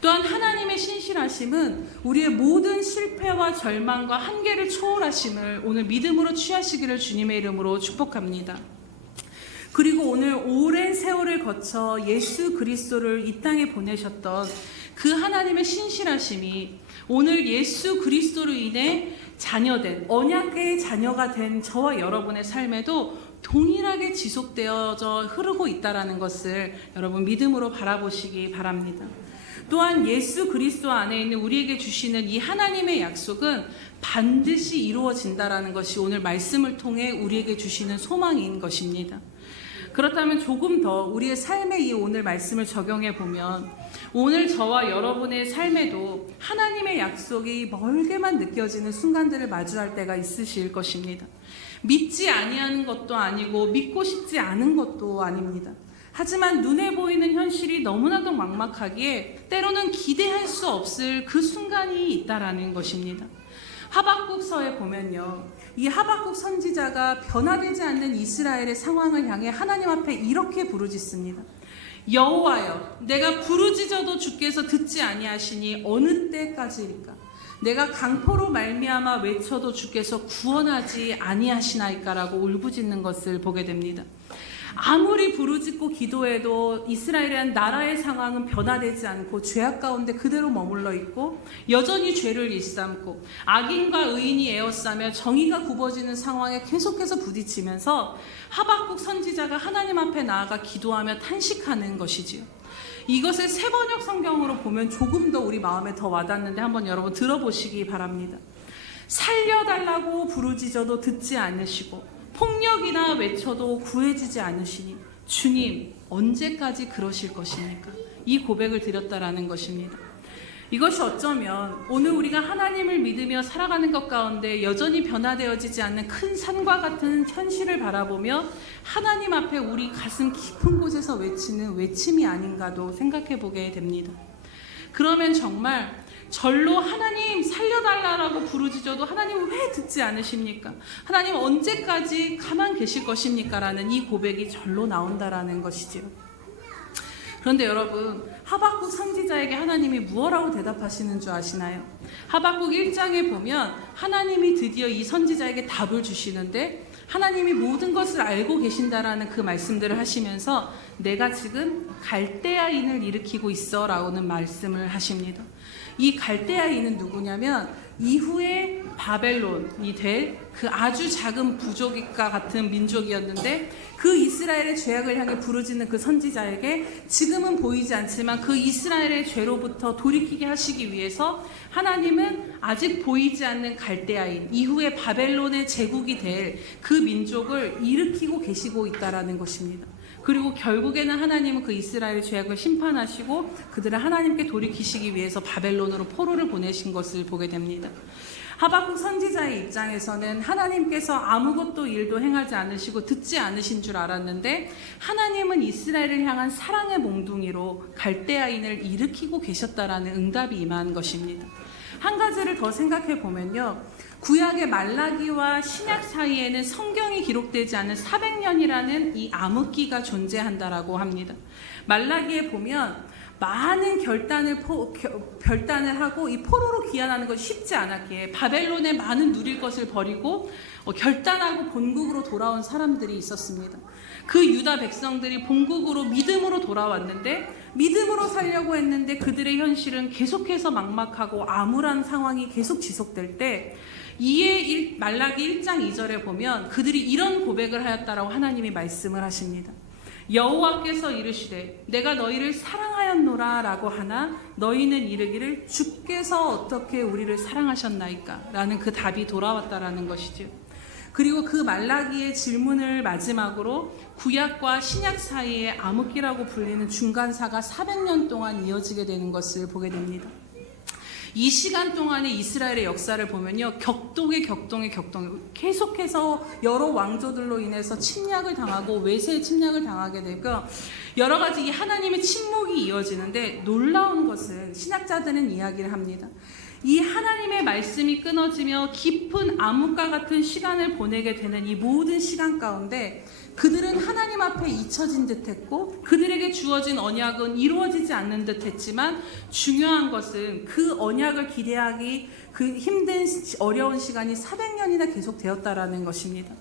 또한 하나님의 신실하심은 우리의 모든 실패와 절망과 한계를 초월하심을 오늘 믿음으로 취하시기를 주님의 이름으로 축복합니다. 그리고 오늘 오랜 세월을 거쳐 예수 그리스도를 이 땅에 보내셨던 그 하나님의 신실하심이 오늘 예수 그리스도로 인해 자녀된, 언약의 자녀가 된 저와 여러분의 삶에도 동일하게 지속되어져 흐르고 있다는 것을 여러분 믿음으로 바라보시기 바랍니다. 또한 예수 그리스도 안에 있는 우리에게 주시는 이 하나님의 약속은 반드시 이루어진다는 것이 오늘 말씀을 통해 우리에게 주시는 소망인 것입니다. 그렇다면 조금 더 우리의 삶에 이 오늘 말씀을 적용해 보면 오늘 저와 여러분의 삶에도 하나님의 약속이 멀게만 느껴지는 순간들을 마주할 때가 있으실 것입니다. 믿지 아니하는 것도 아니고 믿고 싶지 않은 것도 아닙니다. 하지만 눈에 보이는 현실이 너무나도 막막하기에 때로는 기대할 수 없을 그 순간이 있다라는 것입니다. 하박국서에 보면요, 이 하박국 선지자가 변화되지 않는 이스라엘의 상황을 향해 하나님 앞에 이렇게 부르짖습니다. 여호와여, 내가 부르짖어도 주께서 듣지 아니하시니 어느 때까지일까? 내가 강포로 말미암아 외쳐도 주께서 구원하지 아니하시나이까라고 울부짖는 것을 보게 됩니다. 아무리 부르짖고 기도해도 이스라엘의 나라의 상황은 변화되지 않고 죄악 가운데 그대로 머물러 있고 여전히 죄를 일삼고 악인과 의인이 에워싸며 정의가 굽어지는 상황에 계속해서 부딪히면서 하박국 선지자가 하나님 앞에 나아가 기도하며 탄식하는 것이지요. 이것을 세번역 성경으로 보면 조금 더 우리 마음에 더 와닿는데 한번 여러분 들어보시기 바랍니다. 살려달라고 부르짖어도 듣지 않으시고 폭력이나 외쳐도 구해주지 않으시니 주님 언제까지 그러실 것입니까? 이 고백을 드렸다라는 것입니다. 이것이 어쩌면 오늘 우리가 하나님을 믿으며 살아가는 것 가운데 여전히 변화되어지지 않는 큰 산과 같은 현실을 바라보며 하나님 앞에 우리 가슴 깊은 곳에서 외치는 외침이 아닌가도 생각해 보게 됩니다. 그러면 정말 절로 하나님 살려달라고 부르짖어도 하나님 왜 듣지 않으십니까? 하나님 언제까지 가만 계실 것입니까? 라는 이 고백이 절로 나온다라는 것이지요. 그런데 여러분, 하박국 선지자에게 하나님이 무엇라고 대답하시는 줄 아시나요? 하박국 1장에 보면 하나님이 드디어 이 선지자에게 답을 주시는데 하나님이 모든 것을 알고 계신다라는 그 말씀들을 하시면서 내가 지금 갈대아인을 일으키고 있어 라고는 말씀을 하십니다. 이 갈대아인은 누구냐면 이후에 바벨론이 될 그 아주 작은 부족과 같은 민족이었는데 그 이스라엘의 죄악을 향해 부르짖는 그 선지자에게 지금은 보이지 않지만 그 이스라엘의 죄로부터 돌이키게 하시기 위해서 하나님은 아직 보이지 않는 갈대아인 이후에 바벨론의 제국이 될 그 민족을 일으키고 계시고 있다라는 것입니다. 그리고 결국에는 하나님은 그 이스라엘의 죄악을 심판하시고 그들을 하나님께 돌이키시기 위해서 바벨론으로 포로를 보내신 것을 보게 됩니다. 하박국 선지자의 입장에서는 하나님께서 아무것도 일도 행하지 않으시고 듣지 않으신 줄 알았는데 하나님은 이스라엘을 향한 사랑의 몽둥이로 갈대아인을 일으키고 계셨다라는 응답이 임한 것입니다. 한 가지를 더 생각해 보면요. 구약의 말라기와 신약 사이에는 성경이 기록되지 않은 400년이라는 이 암흑기가 존재한다라고 합니다. 말라기에 보면 많은 결단을 하고 이 포로로 귀환하는 것이 쉽지 않았기에 바벨론에 많은 누릴 것을 버리고 결단하고 본국으로 돌아온 사람들이 있었습니다. 그 유다 백성들이 본국으로 믿음으로 돌아왔는데 믿음으로 살려고 했는데 그들의 현실은 계속해서 막막하고 암울한 상황이 계속 지속될 때 이에 말라기 1장 2절에 보면 그들이 이런 고백을 하였다라고 하나님이 말씀을 하십니다. 여호와께서 이르시되 내가 너희를 사랑하였노라 라고 하나 너희는 이르기를 주께서 어떻게 우리를 사랑하셨나이까 라는 그 답이 돌아왔다라는 것이죠. 그리고 그 말라기의 질문을 마지막으로 구약과 신약 사이의 암흑기라고 불리는 중간사가 400년 동안 이어지게 되는 것을 보게 됩니다. 이 시간 동안의 이스라엘의 역사를 보면요. 격동에 계속해서 여러 왕조들로 인해서 침략을 당하고 외세의 침략을 당하게 되고 여러 가지 이 하나님의 침묵이 이어지는데 놀라운 것은 신학자들은 이야기를 합니다. 이 하나님의 말씀이 끊어지며 깊은 암흑과 같은 시간을 보내게 되는 이 모든 시간 가운데 그들은 하나님 앞에 잊혀진 듯했고 그들에게 주어진 언약은 이루어지지 않는 듯했지만 중요한 것은 그 언약을 기대하기 그 힘든 어려운 시간이 400년이나 계속되었다라는 것입니다.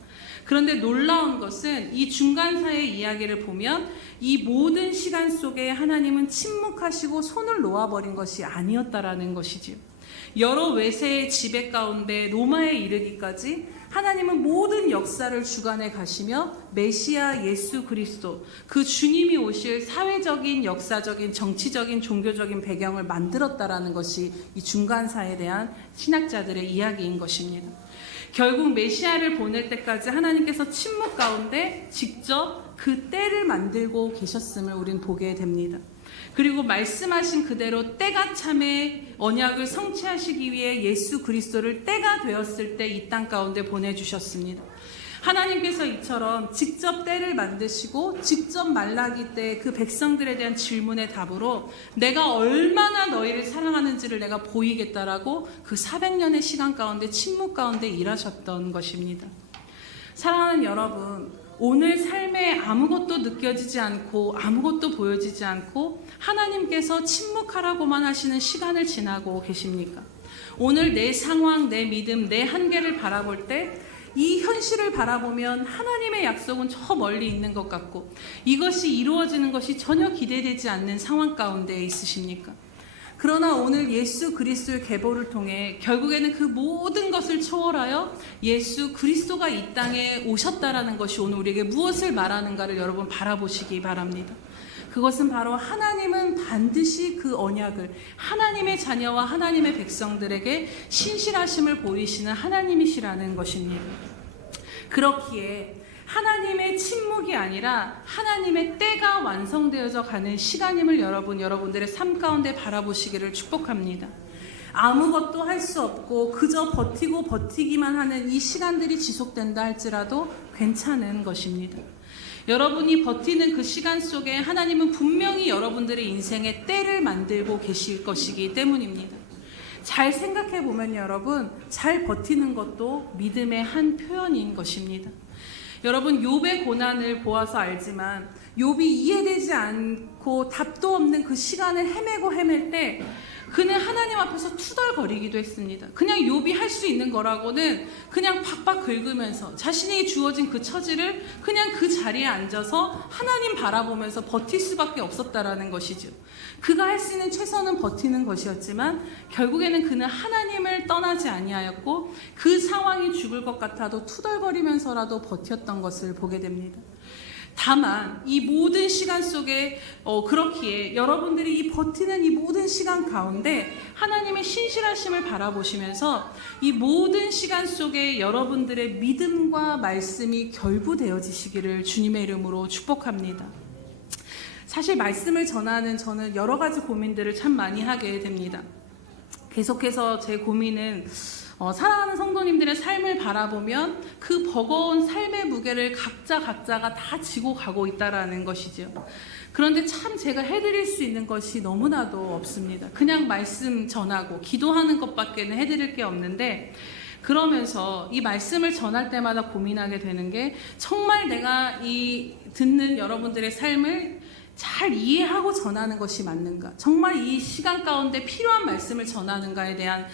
그런데 놀라운 것은 이 중간사의 이야기를 보면 이 모든 시간 속에 하나님은 침묵하시고 손을 놓아버린 것이 아니었다라는 것이지요. 여러 외세의 지배 가운데 로마에 이르기까지 하나님은 모든 역사를 주관해 가시며 메시아 예수 그리스도 그 주님이 오실 사회적인 역사적인 정치적인 종교적인 배경을 만들었다라는 것이 이 중간사에 대한 신학자들의 이야기인 것입니다. 결국 메시아를 보낼 때까지 하나님께서 침묵 가운데 직접 그 때를 만들고 계셨음을 우린 보게 됩니다. 그리고 말씀하신 그대로 때가 참에 언약을 성취하시기 위해 예수 그리스도를 때가 되었을 때 이 땅 가운데 보내주셨습니다. 하나님께서 이처럼 직접 때를 만드시고 직접 말라기 때 그 백성들에 대한 질문의 답으로 내가 얼마나 너희를 사랑하는지를 내가 보이겠다라고 그 400년의 시간 가운데 침묵 가운데 일하셨던 것입니다. 사랑하는 여러분, 오늘 삶에 아무것도 느껴지지 않고 아무것도 보여지지 않고 하나님께서 침묵하라고만 하시는 시간을 지나고 계십니까? 오늘 내 상황, 내 믿음, 내 한계를 바라볼 때 이 현실을 바라보면 하나님의 약속은 저 멀리 있는 것 같고 이것이 이루어지는 것이 전혀 기대되지 않는 상황 가운데 있으십니까? 그러나 오늘 예수 그리스도의 계보를 통해 결국에는 그 모든 것을 초월하여 예수 그리스도가 이 땅에 오셨다라는 것이 오늘 우리에게 무엇을 말하는가를 여러분 바라보시기 바랍니다. 그것은 바로 하나님은 반드시 그 언약을 하나님의 자녀와 하나님의 백성들에게 신실하심을 보이시는 하나님이시라는 것입니다. 그렇기에 하나님의 침묵이 아니라 하나님의 때가 완성되어져 가는 시간임을 여러분들의 삶 가운데 바라보시기를 축복합니다. 아무것도 할 수 없고 그저 버티기만 하는 이 시간들이 지속된다 할지라도 괜찮은 것입니다. 여러분이 버티는 그 시간 속에 하나님은 분명히 여러분들의 인생에 때를 만들고 계실 것이기 때문입니다. 잘 생각해 보면 여러분, 잘 버티는 것도 믿음의 한 표현인 것입니다. 여러분, 욥의 고난을 보아서 알지만 욥이 이해되지 않고 답도 없는 그 시간을 헤맬 때 그는 하나님 앞에서 투덜거리기도 했습니다. 그냥 욥이 할 수 있는 거라고는 그냥 박박 긁으면서 자신이 주어진 그 처지를 그냥 그 자리에 앉아서 하나님 바라보면서 버틸 수밖에 없었다라는 것이죠. 그가 할 수 있는 최선은 버티는 것이었지만 결국에는 그는 하나님을 떠나지 아니하였고 그 상황이 죽을 것 같아도 투덜거리면서라도 버텼던 것을 보게 됩니다. 다만 이 모든 시간 속에 그렇기에 여러분들이 이 버티는 이 모든 시간 가운데 하나님의 신실하심을 바라보시면서 이 모든 시간 속에 여러분들의 믿음과 말씀이 결부되어지시기를 주님의 이름으로 축복합니다. 사실 말씀을 전하는 저는 여러 가지 고민들을 참 많이 하게 됩니다. 계속해서 제 고민은 사랑하는 성도님들의 삶을 바라보면 그 버거운 삶의 무게를 각자가 다 지고 가고 있다라는 것이죠. 그런데 참 제가 해드릴 수 있는 것이 너무나도 없습니다. 그냥 말씀 전하고 기도하는 것밖에는 해드릴 게 없는데 그러면서 이 말씀을 전할 때마다 고민하게 되는 게 정말 내가 이 듣는 여러분들의 삶을 잘 이해하고 전하는 것이 맞는가? 정말 이 시간 가운데 필요한 말씀을 전하는가에 대한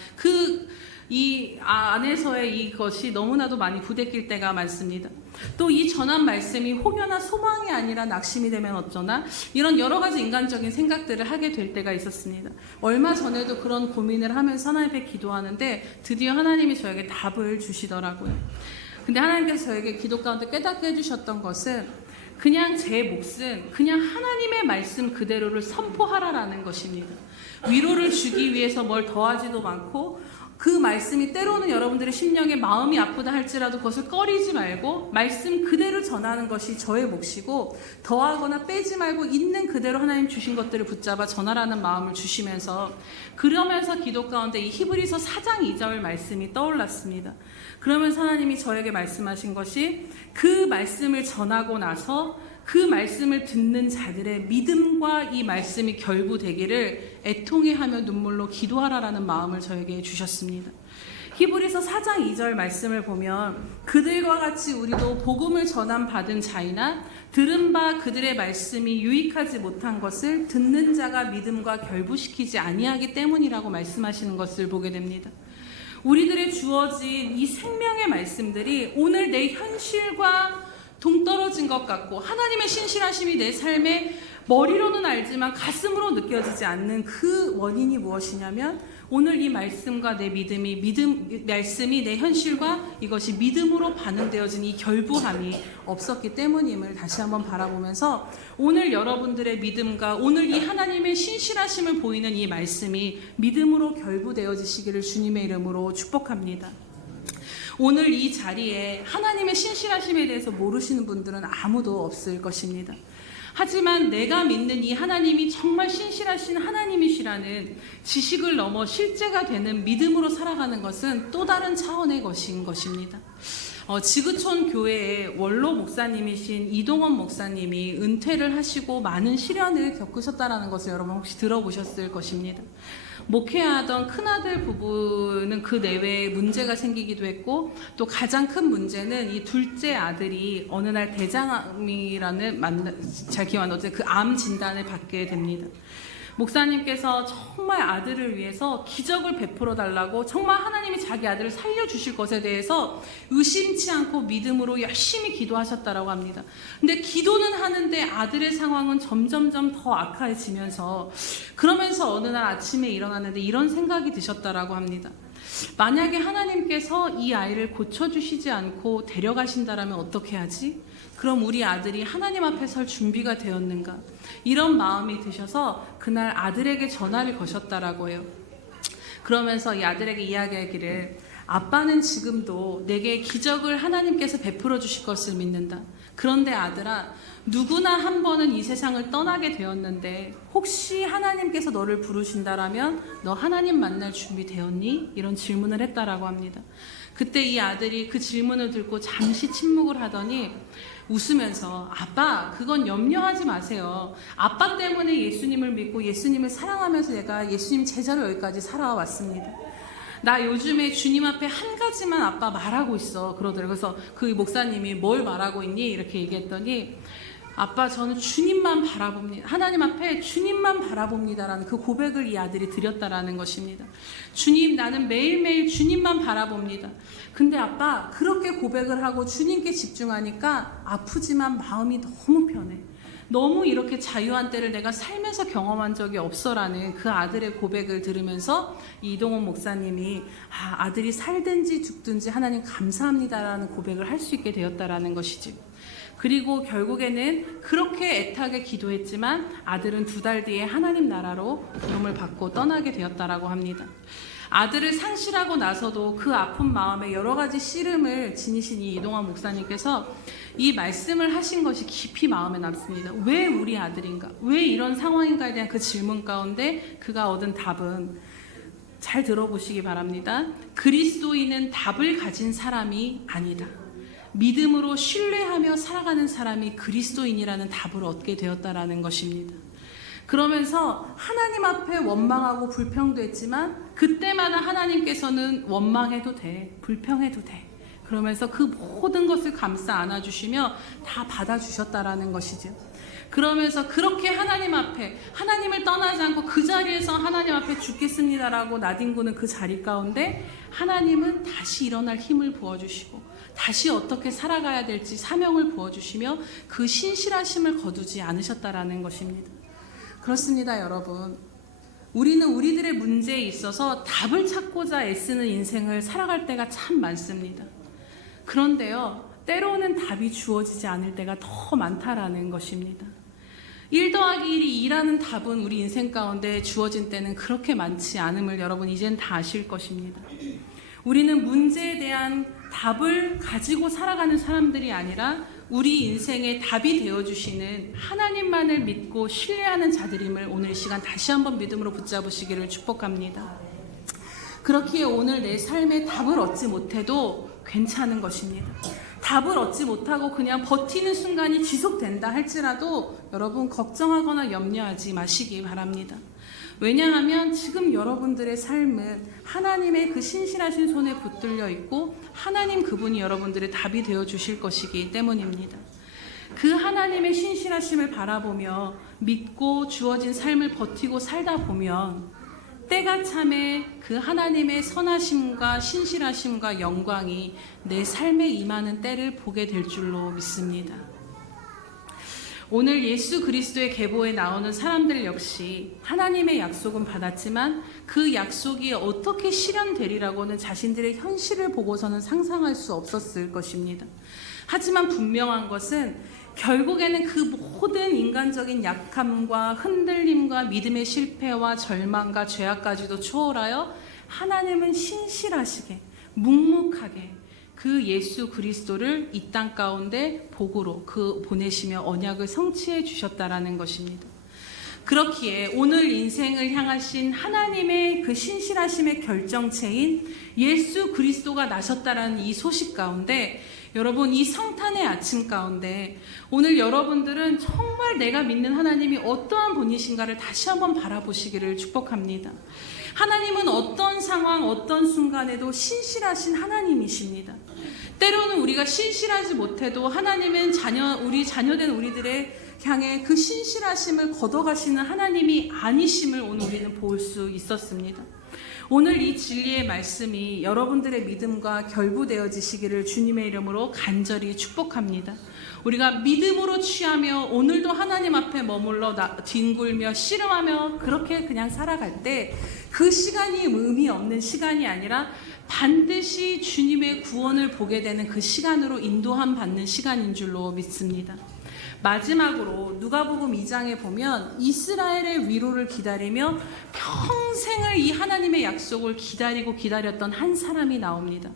이 안에서의 이것이 너무나도 많이 부대낄 때가 많습니다. 또 이 전한 말씀이 혹여나 소망이 아니라 낙심이 되면 어쩌나 이런 여러 가지 인간적인 생각들을 하게 될 때가 있었습니다. 얼마 전에도 그런 고민을 하면서 하나님 앞에 기도하는데 드디어 하나님이 저에게 답을 주시더라고요. 근데 하나님께서 저에게 기도 가운데 깨닫게 해주셨던 것은 그냥 제 몫은 그냥 하나님의 말씀 그대로를 선포하라라는 것입니다. 위로를 주기 위해서 뭘 더하지도 않고 그 말씀이 때로는 여러분들의 심령에 마음이 아프다 할지라도 그것을 꺼리지 말고 말씀 그대로 전하는 것이 저의 몫이고 더하거나 빼지 말고 있는 그대로 하나님 주신 것들을 붙잡아 전하라는 마음을 주시면서 그러면서 기도 가운데 이 히브리서 4장 2절 말씀이 떠올랐습니다. 그러면서 하나님이 저에게 말씀하신 것이 그 말씀을 전하고 나서 그 말씀을 듣는 자들의 믿음과 이 말씀이 결부되기를 애통해하며 눈물로 기도하라라는 마음을 저에게 주셨습니다. 히브리서 4장 2절 말씀을 보면 그들과 같이 우리도 복음을 전함 받은 자이나 들은 바 그들의 말씀이 유익하지 못한 것을 듣는 자가 믿음과 결부시키지 아니하기 때문이라고 말씀하시는 것을 보게 됩니다. 우리들의 주어진 이 생명의 말씀들이 오늘 내 현실과 동떨어진 것 같고 하나님의 신실하심이 내 삶에 머리로는 알지만 가슴으로 느껴지지 않는 그 원인이 무엇이냐면 오늘 이 말씀과 내 말씀이 내 현실과 이것이 믿음으로 반응되어진 이 결부함이 없었기 때문임을 다시 한번 바라보면서 오늘 여러분들의 믿음과 오늘 이 하나님의 신실하심을 보이는 이 말씀이 믿음으로 결부되어지시기를 주님의 이름으로 축복합니다. 오늘 이 자리에 하나님의 신실하심에 대해서 모르시는 분들은 아무도 없을 것입니다. 하지만 내가 믿는 이 하나님이 정말 신실하신 하나님이시라는 지식을 넘어 실제가 되는 믿음으로 살아가는 것은 또 다른 차원의 것인 것입니다. 지구촌 교회의 원로 목사님이신 이동원 목사님이 은퇴를 하시고 많은 시련을 겪으셨다는 것을 여러분 혹시 들어보셨을 것입니다. 목회하던 큰아들 부부는 그 내외에 문제가 생기기도 했고 또 가장 큰 문제는 이 둘째 아들이 어느 날 대장암이라는 잘 기억 안 나는데 그 암 진단을 받게 됩니다. 목사님께서 정말 아들을 위해서 기적을 베풀어 달라고 정말 하나님이 자기 아들을 살려주실 것에 대해서 의심치 않고 믿음으로 열심히 기도하셨다라고 합니다. 근데 기도는 하는데 아들의 상황은 점점점 더 악화해지면서 그러면서 어느 날 아침에 일어났는데 이런 생각이 드셨다라고 합니다. 만약에 하나님께서 이 아이를 고쳐주시지 않고 데려가신다라면 어떻게 하지? 그럼 우리 아들이 하나님 앞에 설 준비가 되었는가? 이런 마음이 드셔서 그날 아들에게 전화를 거셨다라고 해요. 그러면서 이 아들에게 이야기하기를 아빠는 지금도 내게 기적을 하나님께서 베풀어 주실 것을 믿는다. 그런데 아들아, 누구나 한 번은 이 세상을 떠나게 되었는데 혹시 하나님께서 너를 부르신다라면 너 하나님 만날 준비 되었니? 이런 질문을 했다라고 합니다. 그때 이 아들이 그 질문을 듣고 잠시 침묵을 하더니 웃으면서 아빠 그건 염려하지 마세요. 아빠 때문에 예수님을 믿고 예수님을 사랑하면서 내가 예수님 제자로 여기까지 살아왔습니다. 나 요즘에 주님 앞에 한 가지만 아빠 말하고 있어 그러더라고요. 그래서 그 목사님이 뭘 말하고 있니? 이렇게 얘기했더니 아빠, 저는 주님만 바라봅니다. 하나님 앞에 주님만 바라봅니다라는 그 고백을 이 아들이 드렸다라는 것입니다. 주님, 나는 매일매일 주님만 바라봅니다. 근데 아빠, 그렇게 고백을 하고 주님께 집중하니까 아프지만 마음이 너무 편해. 너무 이렇게 자유한 때를 내가 살면서 경험한 적이 없어라는 그 아들의 고백을 들으면서 이동원 목사님이 아들이 살든지 죽든지 하나님 감사합니다라는 고백을 할 수 있게 되었다라는 것이지. 그리고 결국에는 그렇게 애타게 기도했지만 아들은 2달 뒤에 하나님 나라로 부름을 받고 떠나게 되었다라고 합니다. 아들을 상실하고 나서도 그 아픈 마음에 여러 가지 씨름을 지니신 이 이동환 목사님께서 이 말씀을 하신 것이 깊이 마음에 남습니다. 왜 우리 아들인가? 왜 이런 상황인가에 대한 그 질문 가운데 그가 얻은 답은, 잘 들어보시기 바랍니다. 그리스도인은 답을 가진 사람이 아니다. 믿음으로 신뢰하며 살아가는 사람이 그리스도인이라는 답을 얻게 되었다라는 것입니다. 그러면서 하나님 앞에 원망하고 불평도 했지만 그때마다 하나님께서는 원망해도 돼, 불평해도 돼. 그러면서 그 모든 것을 감싸 안아주시며 다 받아주셨다라는 것이죠. 그러면서 그렇게 하나님 앞에, 하나님을 떠나지 않고 그 자리에서 하나님 앞에 죽겠습니다라고 나뒹구는 그 자리 가운데 하나님은 다시 일어날 힘을 부어주시고 다시 어떻게 살아가야 될지 사명을 부어주시며 그 신실하심을 거두지 않으셨다라는 것입니다. 그렇습니다, 여러분. 우리는 우리들의 문제에 있어서 답을 찾고자 애쓰는 인생을 살아갈 때가 참 많습니다. 그런데요, 때로는 답이 주어지지 않을 때가 더 많다라는 것입니다. 1 더하기 1이 2라는 답은 우리 인생 가운데 주어진 때는 그렇게 많지 않음을 여러분 이젠 다 아실 것입니다. 우리는 문제에 대한 답을 가지고 살아가는 사람들이 아니라 우리 인생의 답이 되어주시는 하나님만을 믿고 신뢰하는 자들임을 오늘 이 시간 다시 한번 믿음으로 붙잡으시기를 축복합니다. 그렇기에 오늘 내 삶에 답을 얻지 못해도 괜찮은 것입니다. 답을 얻지 못하고 그냥 버티는 순간이 지속된다 할지라도 여러분 걱정하거나 염려하지 마시기 바랍니다. 왜냐하면 지금 여러분들의 삶은 하나님의 그 신실하신 손에 붙들려 있고 하나님 그분이 여러분들의 답이 되어 주실 것이기 때문입니다. 그 하나님의 신실하심을 바라보며 믿고 주어진 삶을 버티고 살다 보면 때가 참에 그 하나님의 선하심과 신실하심과 영광이 내 삶에 임하는 때를 보게 될 줄로 믿습니다. 오늘 예수 그리스도의 계보에 나오는 사람들 역시 하나님의 약속은 받았지만 그 약속이 어떻게 실현되리라고는 자신들의 현실을 보고서는 상상할 수 없었을 것입니다. 하지만 분명한 것은 결국에는 그 모든 인간적인 약함과 흔들림과 믿음의 실패와 절망과 죄악까지도 초월하여 하나님은 신실하시게 묵묵하게 그 예수 그리스도를 이 땅 가운데 복으로 그 보내시며 언약을 성취해 주셨다라는 것입니다. 그렇기에 오늘 인생을 향하신 하나님의 그 신실하심의 결정체인 예수 그리스도가 나셨다라는 이 소식 가운데 여러분 이 성탄의 아침 가운데 오늘 여러분들은 정말 내가 믿는 하나님이 어떠한 분이신가를 다시 한번 바라보시기를 축복합니다. 하나님은 어떤 상황, 어떤 순간에도 신실하신 하나님이십니다. 때로는 우리가 신실하지 못해도 하나님은 우리 자녀된 우리들의 향해 그 신실하심을 걷어가시는 하나님이 아니심을 오늘 우리는 볼 수 있었습니다. 오늘 이 진리의 말씀이 여러분들의 믿음과 결부되어지시기를 주님의 이름으로 간절히 축복합니다. 우리가 믿음으로 취하며 오늘도 하나님 앞에 머물러 뒹굴며 씨름하며 그렇게 그냥 살아갈 때 그 시간이 의미 없는 시간이 아니라 반드시 주님의 구원을 보게 되는 그 시간으로 인도함 받는 시간인 줄로 믿습니다. 마지막으로 누가복음 2장에 보면 이스라엘의 위로를 기다리며 평생을 이 하나님의 약속을 기다렸던 한 사람이 나옵니다.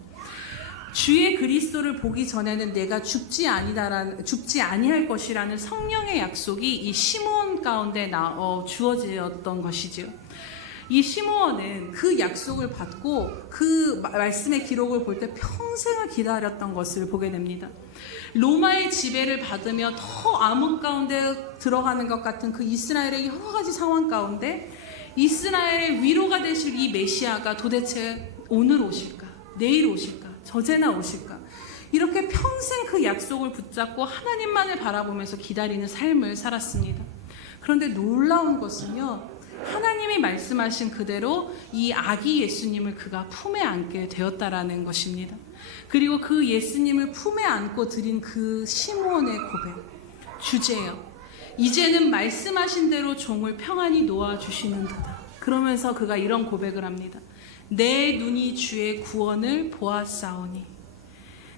주의 그리스도를 보기 전에는 내가 죽지 아니할 것이라는 성령의 약속이 이 시므온 가운데 주어졌던 것이죠. 이 시므온은 그 약속을 받고 그 말씀의 기록을 볼 때 평생을 기다렸던 것을 보게 됩니다. 로마의 지배를 받으며 더 암흑 가운데 들어가는 것 같은 그 이스라엘의 여러 가지 상황 가운데 이스라엘의 위로가 되실 이 메시아가 도대체 오늘 오실까? 내일 오실까? 저제나 오실까? 이렇게 평생 그 약속을 붙잡고 하나님만을 바라보면서 기다리는 삶을 살았습니다. 그런데 놀라운 것은요, 하나님이 말씀하신 그대로 이 아기 예수님을 그가 품에 안게 되었다라는 것입니다. 그리고 그 예수님을 품에 안고 드린 그 시므온의 고백, 주제요, 이제는 말씀하신 대로 종을 평안히 놓아주시는 듯다. 그러면서 그가 이런 고백을 합니다. 내 눈이 주의 구원을 보았사오니,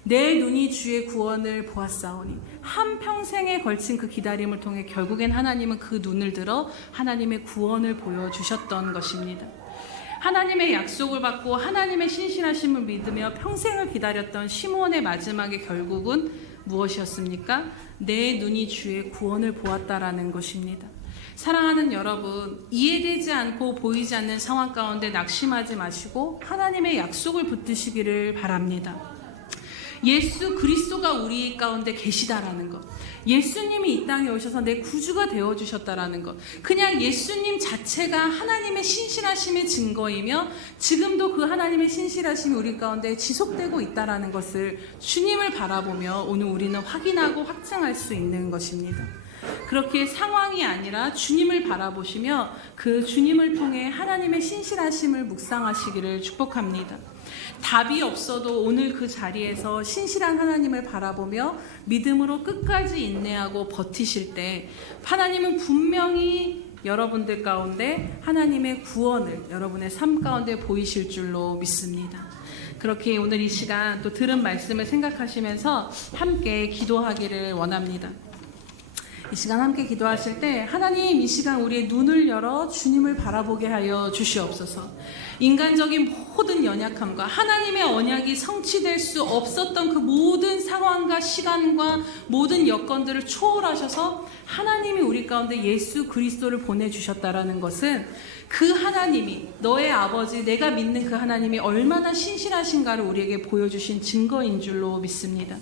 내 눈이 주의 구원을 보았사오니. 한평생에 걸친 그 기다림을 통해 결국엔 하나님은 그 눈을 들어 하나님의 구원을 보여주셨던 것입니다. 하나님의 약속을 받고 하나님의 신실하심을 믿으며 평생을 기다렸던 시므온의 마지막에 결국은 무엇이었습니까? 내 눈이 주의 구원을 보았다라는 것입니다. 사랑하는 여러분, 이해되지 않고 보이지 않는 상황 가운데 낙심하지 마시고 하나님의 약속을 붙드시기를 바랍니다. 예수 그리스도가 우리 가운데 계시다라는 것, 예수님이 이 땅에 오셔서 내 구주가 되어주셨다라는 것, 그냥 예수님 자체가 하나님의 신실하심의 증거이며 지금도 그 하나님의 신실하심이 우리 가운데 지속되고 있다라는 것을 주님을 바라보며 오늘 우리는 확인하고 확증할 수 있는 것입니다. 그렇게 상황이 아니라 주님을 바라보시며 그 주님을 통해 하나님의 신실하심을 묵상하시기를 축복합니다. 답이 없어도 오늘 그 자리에서 신실한 하나님을 바라보며 믿음으로 끝까지 인내하고 버티실 때 하나님은 분명히 여러분들 가운데 하나님의 구원을 여러분의 삶 가운데 보이실 줄로 믿습니다. 그렇게 오늘 이 시간 또 들은 말씀을 생각하시면서 함께 기도하기를 원합니다. 이 시간 함께 기도하실 때 하나님, 이 시간 우리의 눈을 열어 주님을 바라보게 하여 주시옵소서. 인간적인 모든 연약함과 하나님의 언약이 성취될 수 없었던 그 모든 상황과 시간과 모든 여건들을 초월하셔서 하나님이 우리 가운데 예수 그리스도를 보내주셨다라는 것은 그 하나님이, 너의 아버지, 내가 믿는 그 하나님이 얼마나 신실하신가를 우리에게 보여주신 증거인 줄로 믿습니다.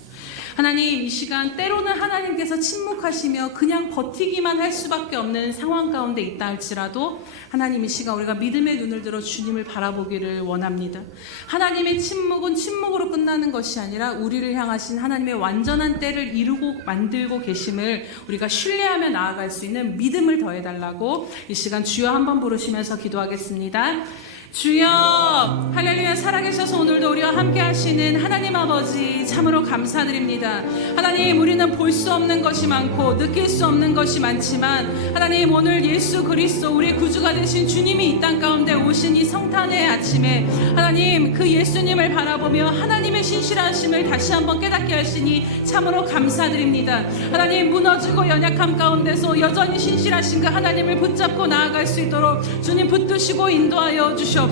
하나님, 이 시간 때로는 하나님께서 침묵하시며 그냥 버티기만 할 수밖에 없는 상황 가운데 있다 할지라도 하나님, 이 시간 우리가 믿음의 눈을 들어 주님을 바라보기를 원합니다. 하나님의 침묵은 침묵으로 끝나는 것이 아니라 우리를 향하신 하나님의 완전한 때를 이루고 만들고 계심을 우리가 신뢰하며 나아갈 수 있는 믿음을 더해달라고 이 시간 주여 한번 부르시면서 기도하겠습니다. 주여, 할렐루야. 살아계셔서 오늘도 우리와 함께 하시는 하나님 아버지 참으로 감사드립니다. 하나님, 우리는 볼 수 없는 것이 많고 느낄 수 없는 것이 많지만 하나님, 오늘 예수 그리스도 우리의 구주가 되신 주님이 이 땅 가운데 오신 이 성탄의 아침에 하나님, 그 예수님을 바라보며 하나님의 신실하심을 다시 한번 깨닫게 하시니 참으로 감사드립니다. 하나님, 무너지고 연약함 가운데서 여전히 신실하신 그 하나님을 붙잡고 나아갈 수 있도록 주님 붙드시고 인도하여 주시옵소서.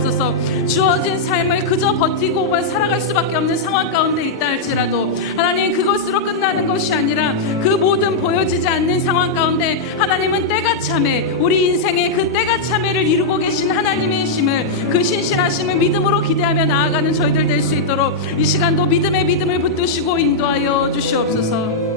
주어진 삶을 그저 버티고만 살아갈 수밖에 없는 상황 가운데 있다 할지라도 하나님, 그것으로 끝나는 것이 아니라 그 모든 보여지지 않는 상황 가운데 하나님은 때가 참에 우리 인생의 그 때가 참에를 이루고 계신 하나님의 심을, 그 신실하심을 믿음으로 기대하며 나아가는 저희들 될 수 있도록 이 시간도 믿음의 믿음을 붙드시고 인도하여 주시옵소서.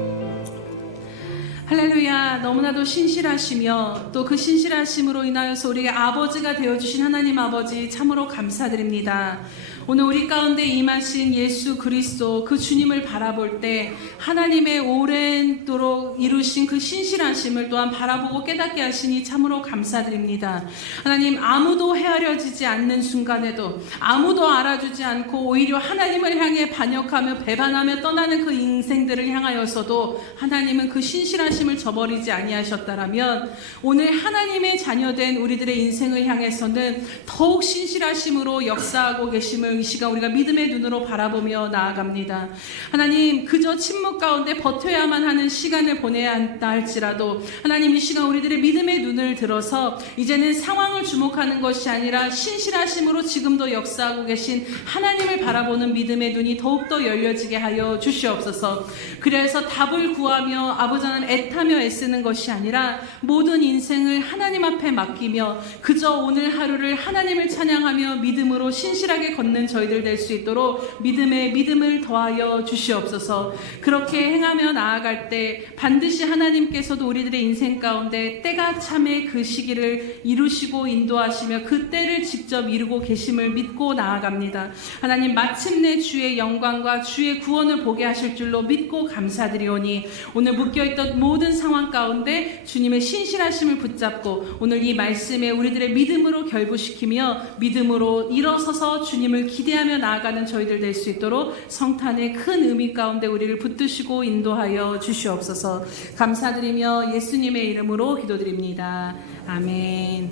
할렐루야. 너무나도 신실하시며 또 그 신실하심으로 인하여서 우리에게 아버지가 되어주신 하나님 아버지 참으로 감사드립니다. 오늘 우리 가운데 임하신 예수 그리스도 그 주님을 바라볼 때 하나님의 오랜도록 이루신 그 신실하심을 또한 바라보고 깨닫게 하시니 참으로 감사드립니다. 하나님, 아무도 헤아려지지 않는 순간에도 아무도 알아주지 않고 오히려 하나님을 향해 반역하며 배반하며 떠나는 그 인생들을 향하여서도 하나님은 그 신실하심을 저버리지 아니하셨다라면 오늘 하나님의 자녀된 우리들의 인생을 향해서는 더욱 신실하심으로 역사하고 계심을 이 시간 우리가 믿음의 눈으로 바라보며 나아갑니다. 하나님, 그저 침묵 가운데 버텨야만 하는 시간을 보내야 한다 할지라도 하나님, 이 시간 우리들의 믿음의 눈을 들어서 이제는 상황을 주목하는 것이 아니라 신실하심으로 지금도 역사하고 계신 하나님을 바라보는 믿음의 눈이 더욱더 열려지게 하여 주시옵소서. 그래서 답을 구하며 아버지 하나님 애타며 애쓰는 것이 아니라 모든 인생을 하나님 앞에 맡기며 그저 오늘 하루를 하나님을 찬양하며 믿음으로 신실하게 걷는 저희들 될 수 있도록 믿음에 믿음을 더하여 주시옵소서. 그렇게 행하며 나아갈 때 반드시 하나님께서도 우리들의 인생 가운데 때가 참에 그 시기를 이루시고 인도하시며 그 때를 직접 이루고 계심을 믿고 나아갑니다. 하나님, 마침내 주의 영광과 주의 구원을 보게 하실 줄로 믿고 감사드리오니 오늘 묶여있던 모든 상황 가운데 주님의 신실하심을 붙잡고 오늘 이 말씀에 우리들의 믿음으로 결부시키며 믿음으로 일어서서 주님을 기대하며 나아가는 저희들 될 수 있도록 성탄의 큰 의미 가운데 우리를 붙드시고 인도하여 주시옵소서. 감사드리며 예수님의 이름으로 기도드립니다. 아멘.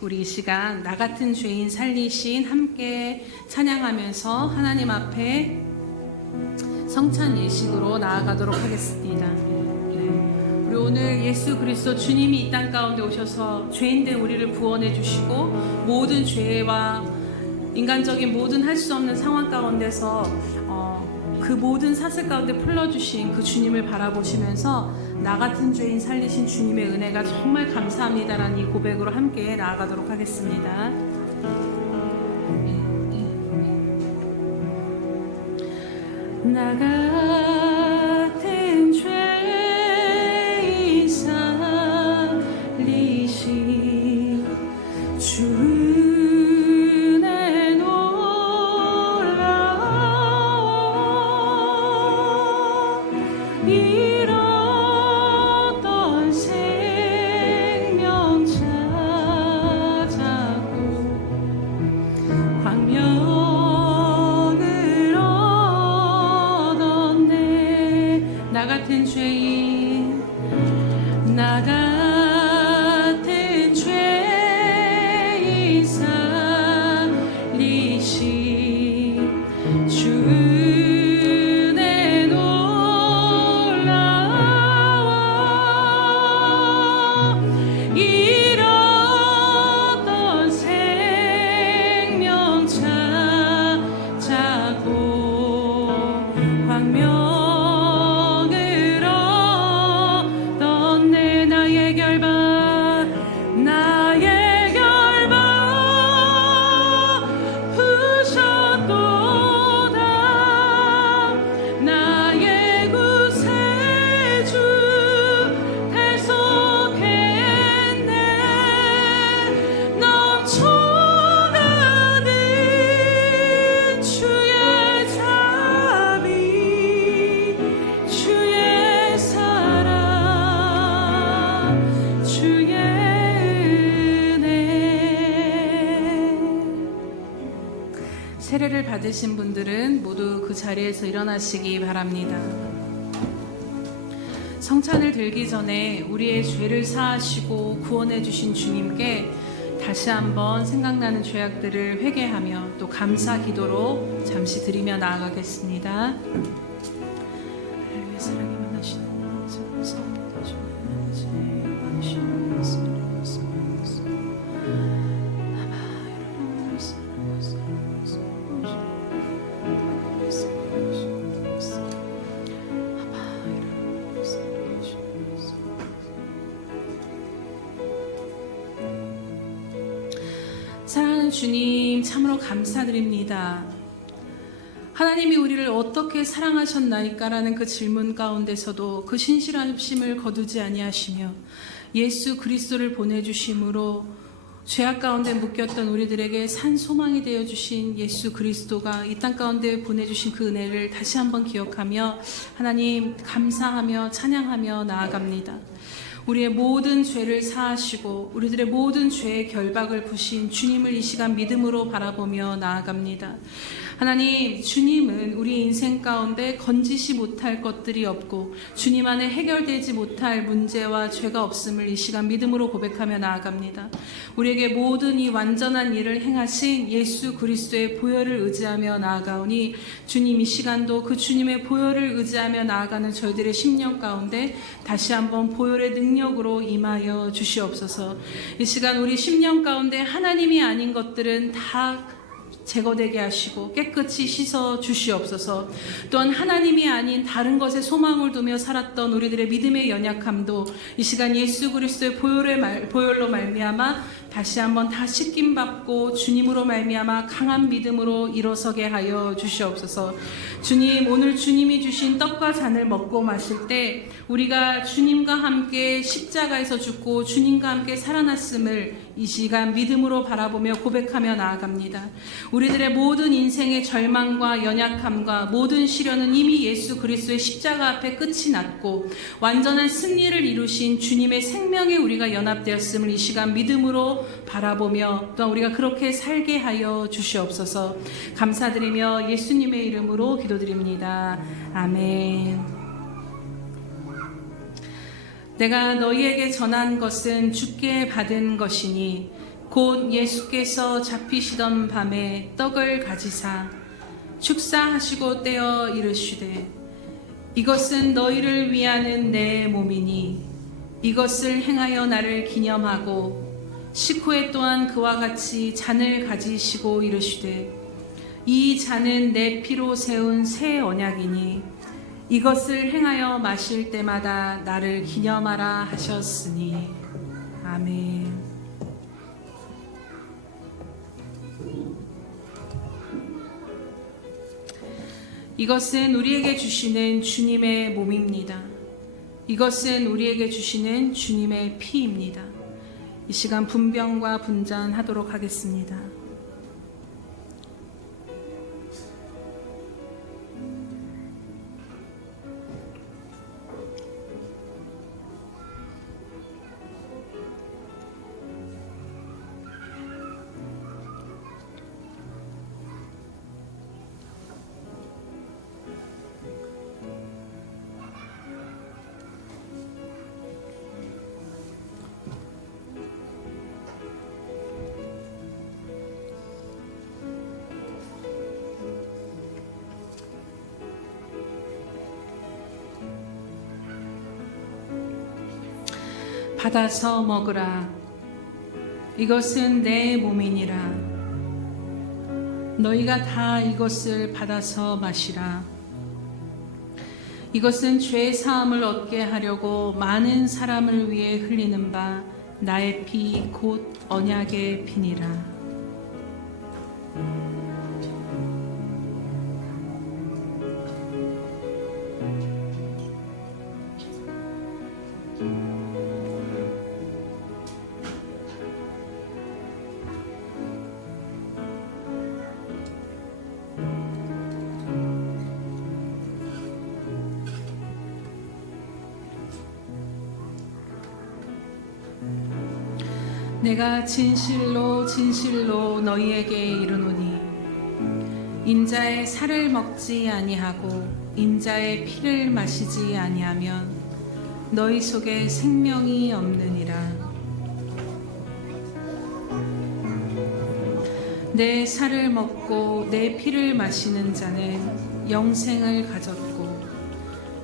우리 이 시간 나 같은 죄인 살리신 함께 찬양하면서 하나님 앞에 성찬 예식으로 나아가도록 하겠습니다. 우리 오늘 예수 그리스도 주님이 이 땅 가운데 오셔서 죄인된 우리를 구원해 주시고 모든 죄와 인간적인 모든 할 수 없는 상황 가운데서 그 모든 사슬 가운데 풀어주신 그 주님을 바라보시면서 나 같은 죄인 살리신 주님의 은혜가 정말 감사합니다라는 이 고백으로 함께 나아가도록 하겠습니다. 나 같은 죄인 살리신 주 잃었던 생명 찾아고 광명을 얻었네. 나 같은 죄인 나 같은 죄인 살리신 주 세례를 받으신 분들은 모두 그 자리에서 일어나시기 바랍니다. 성찬을 들기 전에 우리의 죄를 사하시고 구원해 주신 주님께 다시 한번 생각나는 죄악들을 회개하며 또 감사 기도로 잠시 드리며 나아가겠습니다. 할렐루야. 사랑이 많으시는 감사합니다. 사랑하는 주님, 참으로 감사드립니다. 하나님이 우리를 어떻게 사랑하셨나이까라는 그 질문 가운데서도 그 신실하심을 거두지 아니하시며 예수 그리스도를 보내주심으로 죄악 가운데 묶였던 우리들에게 산 소망이 되어주신 예수 그리스도가 이 땅 가운데 보내주신 그 은혜를 다시 한번 기억하며 하나님 감사하며 찬양하며 나아갑니다. 우리의 모든 죄를 사하시고 우리들의 모든 죄의 결박을 부신 주님을 이 시간 믿음으로 바라보며 나아갑니다. 하나님, 주님은 우리 인생 가운데 건지시 못할 것들이 없고 주님 안에 해결되지 못할 문제와 죄가 없음을 이 시간 믿음으로 고백하며 나아갑니다. 우리에게 모든 이 완전한 일을 행하신 예수 그리스도의 보혈을 의지하며 나아가오니 주님 이 시간도 그 주님의 보혈을 의지하며 나아가는 저희들의 심령 가운데 다시 한번 보혈의 능력으로 임하여 주시옵소서. 이 시간 우리 심령 가운데 하나님이 아닌 것들은 다 제거되게 하시고 깨끗이 씻어 주시옵소서. 또한 하나님이 아닌 다른 것에 소망을 두며 살았던 우리들의 믿음의 연약함도 이 시간 예수 그리스도의 보혈로 말미암아 다시 한번 다 씻김 받고 주님으로 말미암아 강한 믿음으로 일어서게 하여 주시옵소서. 주님, 오늘 주님이 주신 떡과 잔을 먹고 마실 때 우리가 주님과 함께 십자가에서 죽고 주님과 함께 살아났음을 이 시간 믿음으로 바라보며 고백하며 나아갑니다. 우리들의 모든 인생의 절망과 연약함과 모든 시련은 이미 예수 그리스도의 십자가 앞에 끝이 났고 완전한 승리를 이루신 주님의 생명에 우리가 연합되었음을 이 시간 믿음으로 바라보며 또한 우리가 그렇게 살게 하여 주시옵소서. 감사드리며 예수님의 이름으로 기도드립니다. 아멘. 내가 너희에게 전한 것은 주께 받은 것이니 곧 예수께서 잡히시던 밤에 떡을 가지사 축사하시고 떼어 이르시되 이것은 너희를 위하는 내 몸이니 이것을 행하여 나를 기념하고 식후에 또한 그와 같이 잔을 가지시고 이르시되 이 잔은 내 피로 세운 새 언약이니 이것을 행하여 마실 때마다 나를 기념하라 하셨으니. 아멘. 이것은 우리에게 주시는 주님의 몸입니다. 이것은 우리에게 주시는 주님의 피입니다. 이 시간 분병과 분잔하도록 하겠습니다. 받아서 먹으라. 이것은 내 몸이니라. 너희가 다 이것을 받아서 마시라. 이것은 죄 사함을 얻게 하려고 많은 사람을 위해 흘리는 바 나의 피 곧 언약의 피니라. 내가 진실로 진실로 너희에게 이르노니 인자의 살을 먹지 아니하고 인자의 피를 마시지 아니하면 너희 속에 생명이 없느니라. 내 살을 먹고 내 피를 마시는 자는 영생을 가졌고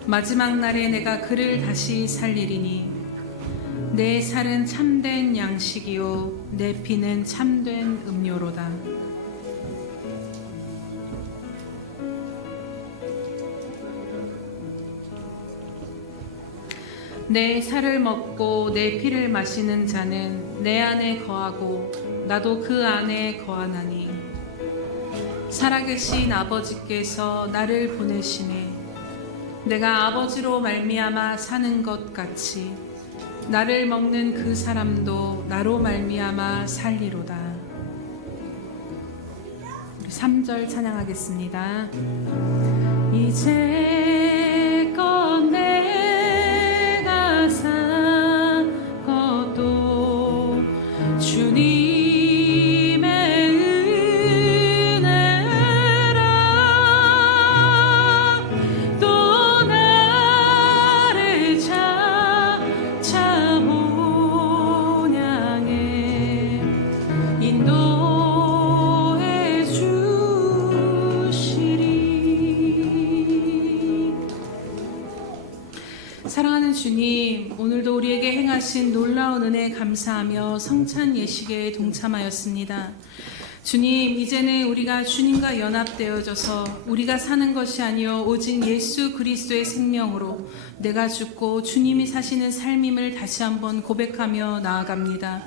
마지막 날에 내가 그를 다시 살리리니 내 살은 참된 양식이요 내 피는 참된 음료로다. 내 살을 먹고 내 피를 마시는 자는 내 안에 거하고 나도 그 안에 거하나니 살아계신 아버지께서 나를 보내시네 내가 아버지로 말미암아 사는 것 같이 나를 먹는 그 사람도 나로 말미암아 살리로다. 우리 3절 찬양하겠습니다. 이제껏 내가 산 것도 주님의 은혜라. 또 나를 본향에 인도해 주시리. 사랑하는 주님, 오늘도 우리에게 행하신 놀라운 은혜에 감사하며 성찬 예식에 동참하였습니다. 주님, 이제는 우리가 주님과 연합되어져서 우리가 사는 것이 아니요 오직 예수 그리스도의 생명으로 내가 죽고 주님이 사시는 삶임을 다시 한번 고백하며 나아갑니다.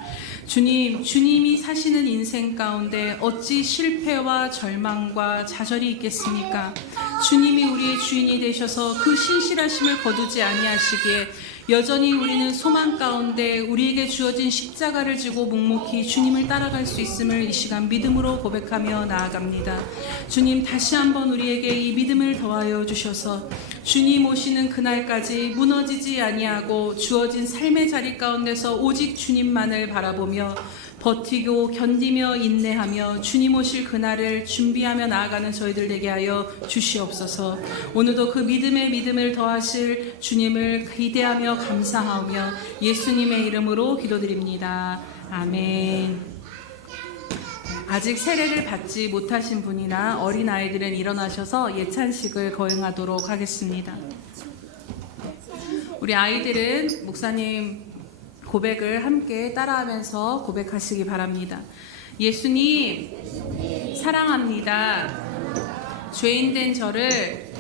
주님, 주님이 사시는 인생 가운데 어찌 실패와 절망과 좌절이 있겠습니까? 주님이 우리의 주인이 되셔서 그 신실하심을 거두지 아니하시기에 여전히 우리는 소망 가운데 우리에게 주어진 십자가를 지고 묵묵히 주님을 따라갈 수 있음을 이 시간 믿음으로 고백하며 나아갑니다. 주님, 다시 한번 우리에게 이 믿음을 더하여 주셔서 주님 오시는 그날까지 무너지지 아니하고 주어진 삶의 자리 가운데서 오직 주님만을 바라보며 버티고 견디며 인내하며 주님 오실 그날을 준비하며 나아가는 저희들 되게 하여 주시옵소서. 오늘도 그 믿음의 믿음을 더하실 주님을 기대하며 감사하며 예수님의 이름으로 기도드립니다. 아멘. 아직 세례를 받지 못하신 분이나 어린아이들은 일어나셔서 예찬식을 거행하도록 하겠습니다. 우리 아이들은 목사님 고백을 함께 따라하면서 고백하시기 바랍니다. 예수님, 사랑합니다. 죄인된 저를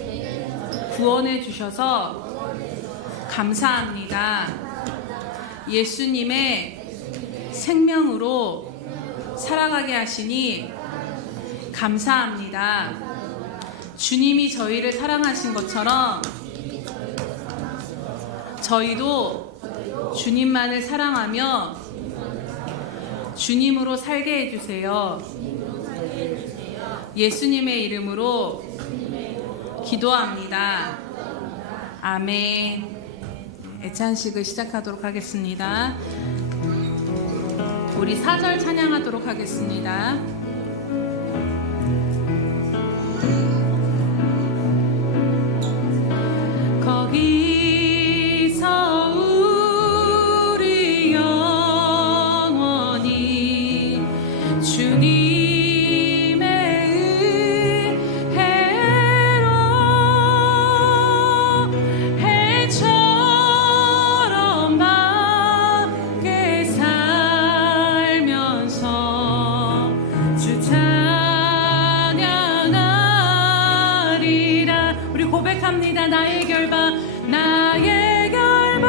구원해 주셔서 감사합니다. 예수님의 생명으로 살아가게 하시니 감사합니다. 주님이 저희를 사랑하신 것처럼 저희도 주님만을 사랑하며 주님으로 살게 해주세요. 예수님의 이름으로 기도합니다. 아멘. 애찬식을 시작하도록 하겠습니다. 우리 4절 찬양하도록 하겠습니다. 거기서 우리 영원히 주님의 은혜로 해처럼 밖에 살면서 주 찬양하리라. 우리 고백합니다. 나의 결박, 나의 결박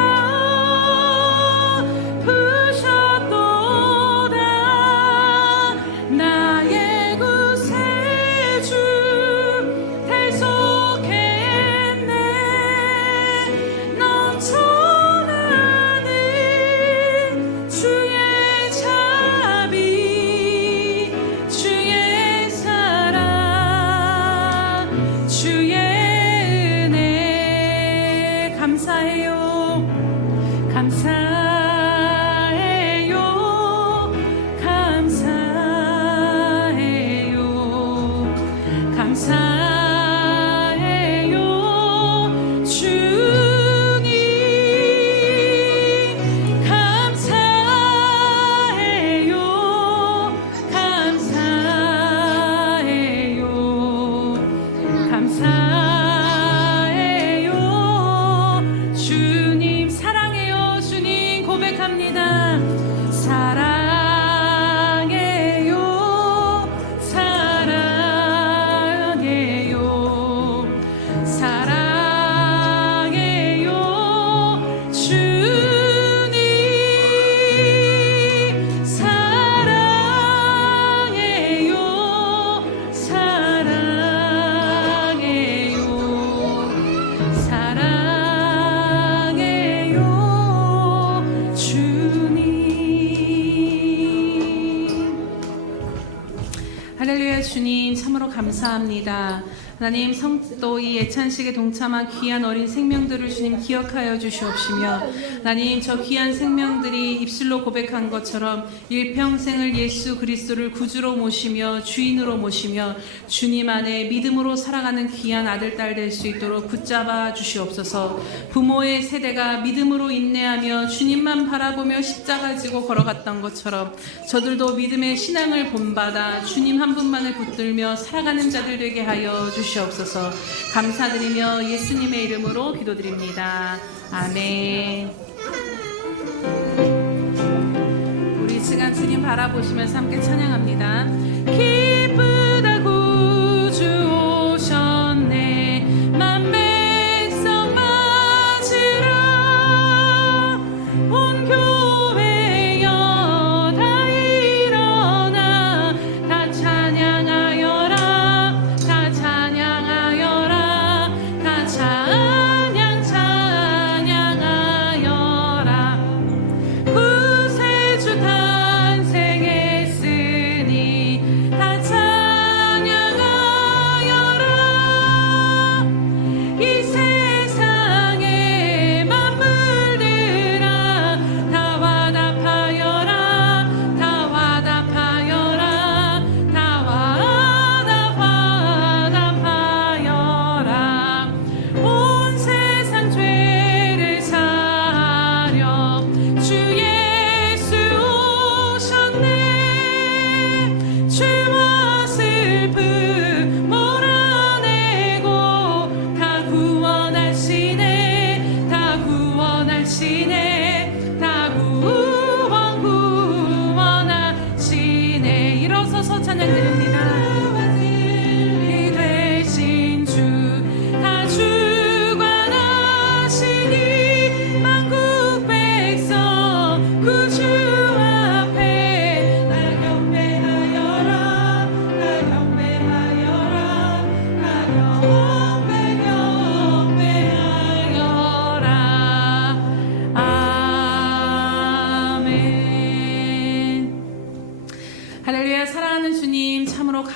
부셨도다. 나의 구세주 대속했네. 넘쳐나는 주의 자비, 주의 사랑, 주의 은혜. 감사해요. 감사해요. 감사해요. 감사해요. 주님 감사해요. 감사해요. 감사해요. 주님 사랑해요. 주님 고백합니다. 사랑해요. 사랑해요. 사랑해요. 주님 사랑해요. 사랑해요. 사랑해요. 주님. 할렐루야. 주님 참으로 감사합니다. 하나님, 또 이 예찬식에 동참한 귀한 어린 생명들을 주님 기억하여 주시옵시며, 하나님 저 귀한 생명들이 입술로 고백한 것처럼 일평생을 예수 그리스도를 구주로 모시며 주인으로 모시며 주님 안에 믿음으로 살아가는 귀한 아들, 딸 될 수 있도록 붙잡아 주시옵소서. 부모의 세대가 믿음으로 인내하며 주님만 바라보며 십자가 지고 걸어갔던 것처럼 저들도 믿음의 신앙을 본받아 주님 한 분만을 붙들며 살아가는 자들 되게 하여 주시옵소서. 감사드리며 예수님의 이름으로 기도드립니다. 아멘. 우리 시간 주님 바라보시면서 함께 찬양합니다.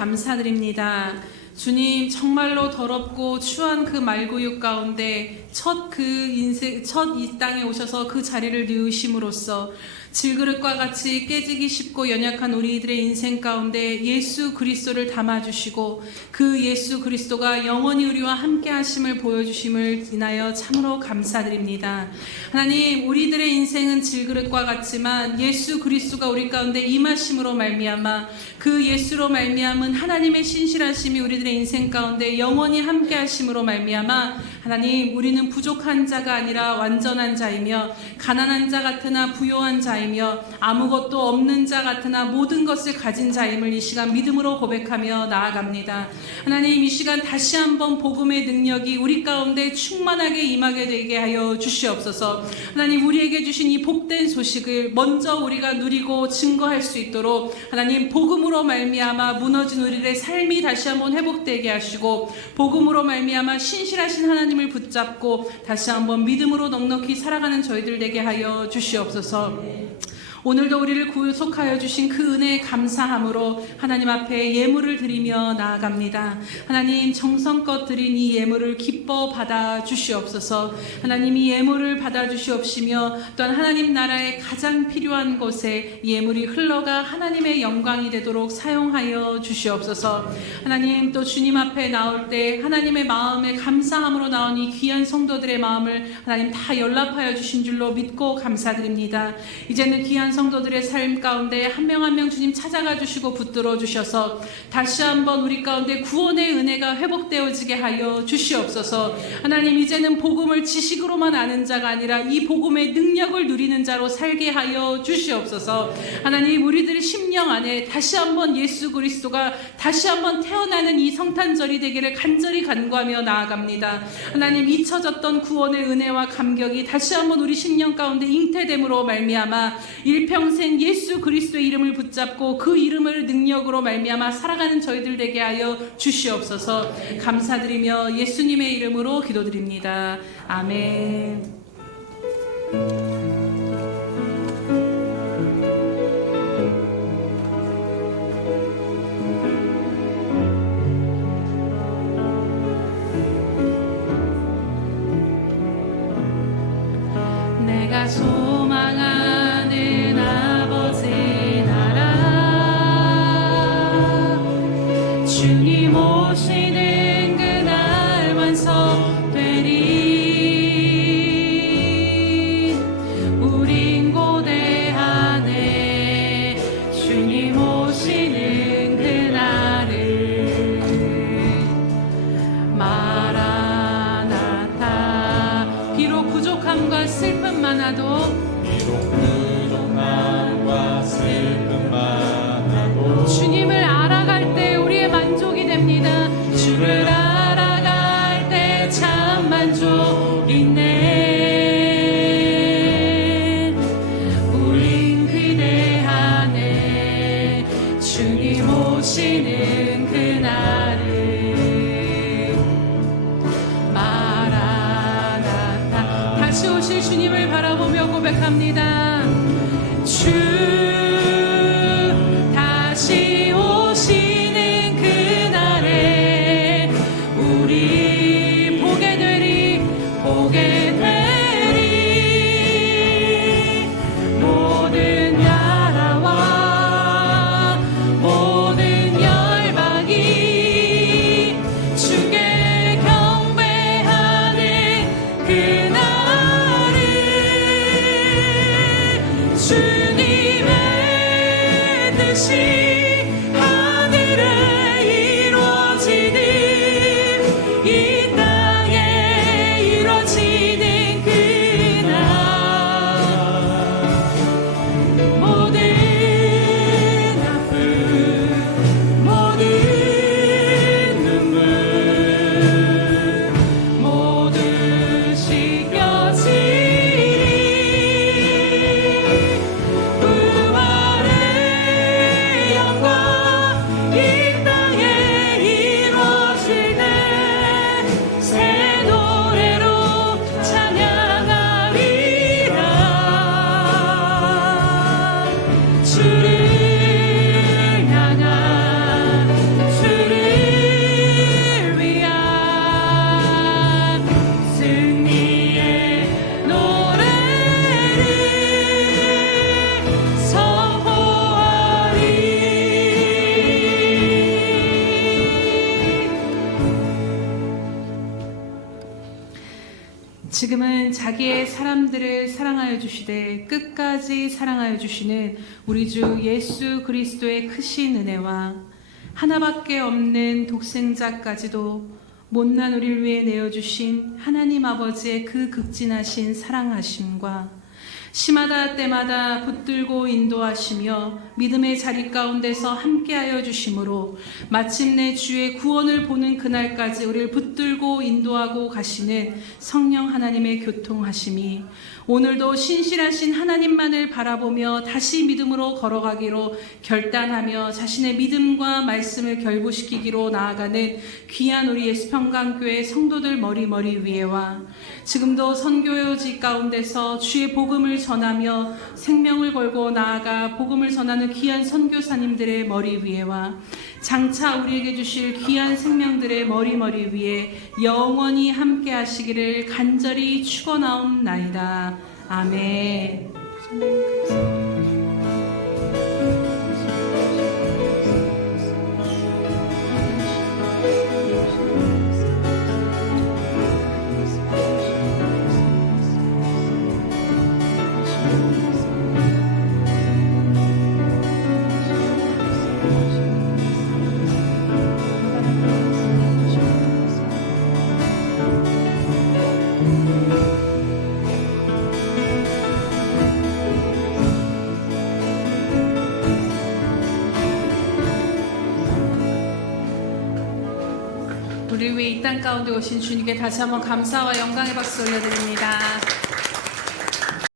감사드립니다. 주님, 정말로 더럽고 추한 그 말구육 가운데 첫 이 땅에 오셔서 그 자리를 누우심으로써 질그릇과 같이 깨지기 쉽고 연약한 우리들의 인생 가운데 예수 그리스도를 담아주시고 그 예수 그리스도가 영원히 우리와 함께 하심을 보여주심을 인하여 참으로 감사드립니다. 하나님, 우리들의 인생은 질그릇과 같지만 예수 그리스도가 우리 가운데 임하심으로 말미암아 그 예수로 말미암은 하나님의 신실하심이 우리들의 인생 가운데 영원히 함께 하심으로 말미암아 하나님, 우리는 부족한 자가 아니라 완전한 자이며 가난한 자 같으나 부요한 자이며 아무것도 없는 자 같으나 모든 것을 가진 자임을 이 시간 믿음으로 고백하며 나아갑니다. 하나님, 이 시간 다시 한번 복음의 능력이 우리 가운데 충만하게 임하게 되게 하여 주시옵소서. 하나님, 우리에게 주신 이 복된 소식을 먼저 우리가 누리고 증거할 수 있도록 하나님, 복음으로 말미암아 무너진 우리의 삶이 다시 한번 회복되게 하시고 복음으로 말미암아 신실하신 하나님을 붙잡고 다시 한번 믿음으로 넉넉히 살아가는 저희들 되게 하여 주시옵소서. 오늘도 우리를 구속하여 주신 그 은혜에 감사함으로 하나님 앞에 예물을 드리며 나아갑니다. 하나님, 정성껏 드린 이 예물을 기뻐 받아 주시옵소서. 하나님, 이 예물을 받아 주시옵시며 또한 하나님 나라의 가장 필요한 곳에 예물이 흘러가 하나님의 영광이 되도록 사용하여 주시옵소서. 하나님, 또 주님 앞에 나올 때 하나님의 마음에 감사함으로 나온 이 귀한 성도들의 마음을 하나님 다 연락하여 주신 줄로 믿고 감사드립니다. 이제는 귀한 성도들의 삶 가운데 한 명 한 명 주님 찾아가 주시고 붙들어 주셔서 다시 한번 우리 가운데 구원의 은혜가 회복되어지게 하여 주시옵소서. 하나님, 이제는 복음을 지식으로만 아는 자가 아니라 이 복음의 능력을 누리는 자로 살게 하여 주시옵소서. 하나님, 우리들의 심령 안에 다시 한번 예수 그리스도가 다시 한번 태어나는 이 성탄절이 되기를 간절히 간구하며 나아갑니다. 하나님, 잊혀졌던 구원의 은혜와 감격이 다시 한번 우리 심령 가운데 잉태됨으로 말미암아 일평생 예수 그리스도의 이름을 붙잡고 그 이름을 능력으로 말미암아 살아가는 저희들 되게 하여 주시옵소서. 감사드리며 예수님의 이름으로 기도드립니다. 아멘. 내가 소망하는 아버지 나라, 주님 오시는 그날 완성되리. 우린 고대하네 주님 오시는 그날을. 마라나타. 비록 부족함과 슬픔 많아도 주님을 알아갈 때 우리의 만족이 됩니다. 주를 알아갈 때 참 만족이네. 우린 그대 안에 주님 오시는 그날을. 마라나타. 다시 오실 주님을 바라보며 고백합니다. 주 다시 오시는 그날에 우리 보게 되리 모든 나라와 모든 열방이 주께 경배하는 그날을. 주님 지금은 자기의 사람들을 사랑하여 주시되 끝까지 사랑하여 주시는 우리 주 예수 그리스도의 크신 은혜와 하나밖에 없는 독생자까지도 못난 우리를 위해 내어주신 하나님 아버지의 그 극진하신 사랑하심과 시마다 때마다 붙들고 인도하시며 믿음의 자리 가운데서 함께하여 주심으로 마침내 주의 구원을 보는 그날까지 우리를 붙들고 인도하고 가시는 성령 하나님의 교통하심이 오늘도 신실하신 하나님만을 바라보며 다시 믿음으로 걸어가기로 결단하며 자신의 믿음과 말씀을 결부시키기로 나아가는 귀한 우리 예수평강교회 성도들 머리 위에와 지금도 선교요지 가운데서 주의 복음을 전하며 생명을 걸고 나아가 복음을 전하는 귀한 선교사님들의 머리 위에와 장차 우리에게 주실 귀한 생명들의 머리 위에 영원히 함께 하시기를 간절히 축원하옵나이다. 아멘. 우리 위해 이 땅 가운데 오신 주님께 다시 한번 감사와 영광의 박수 올려드립니다.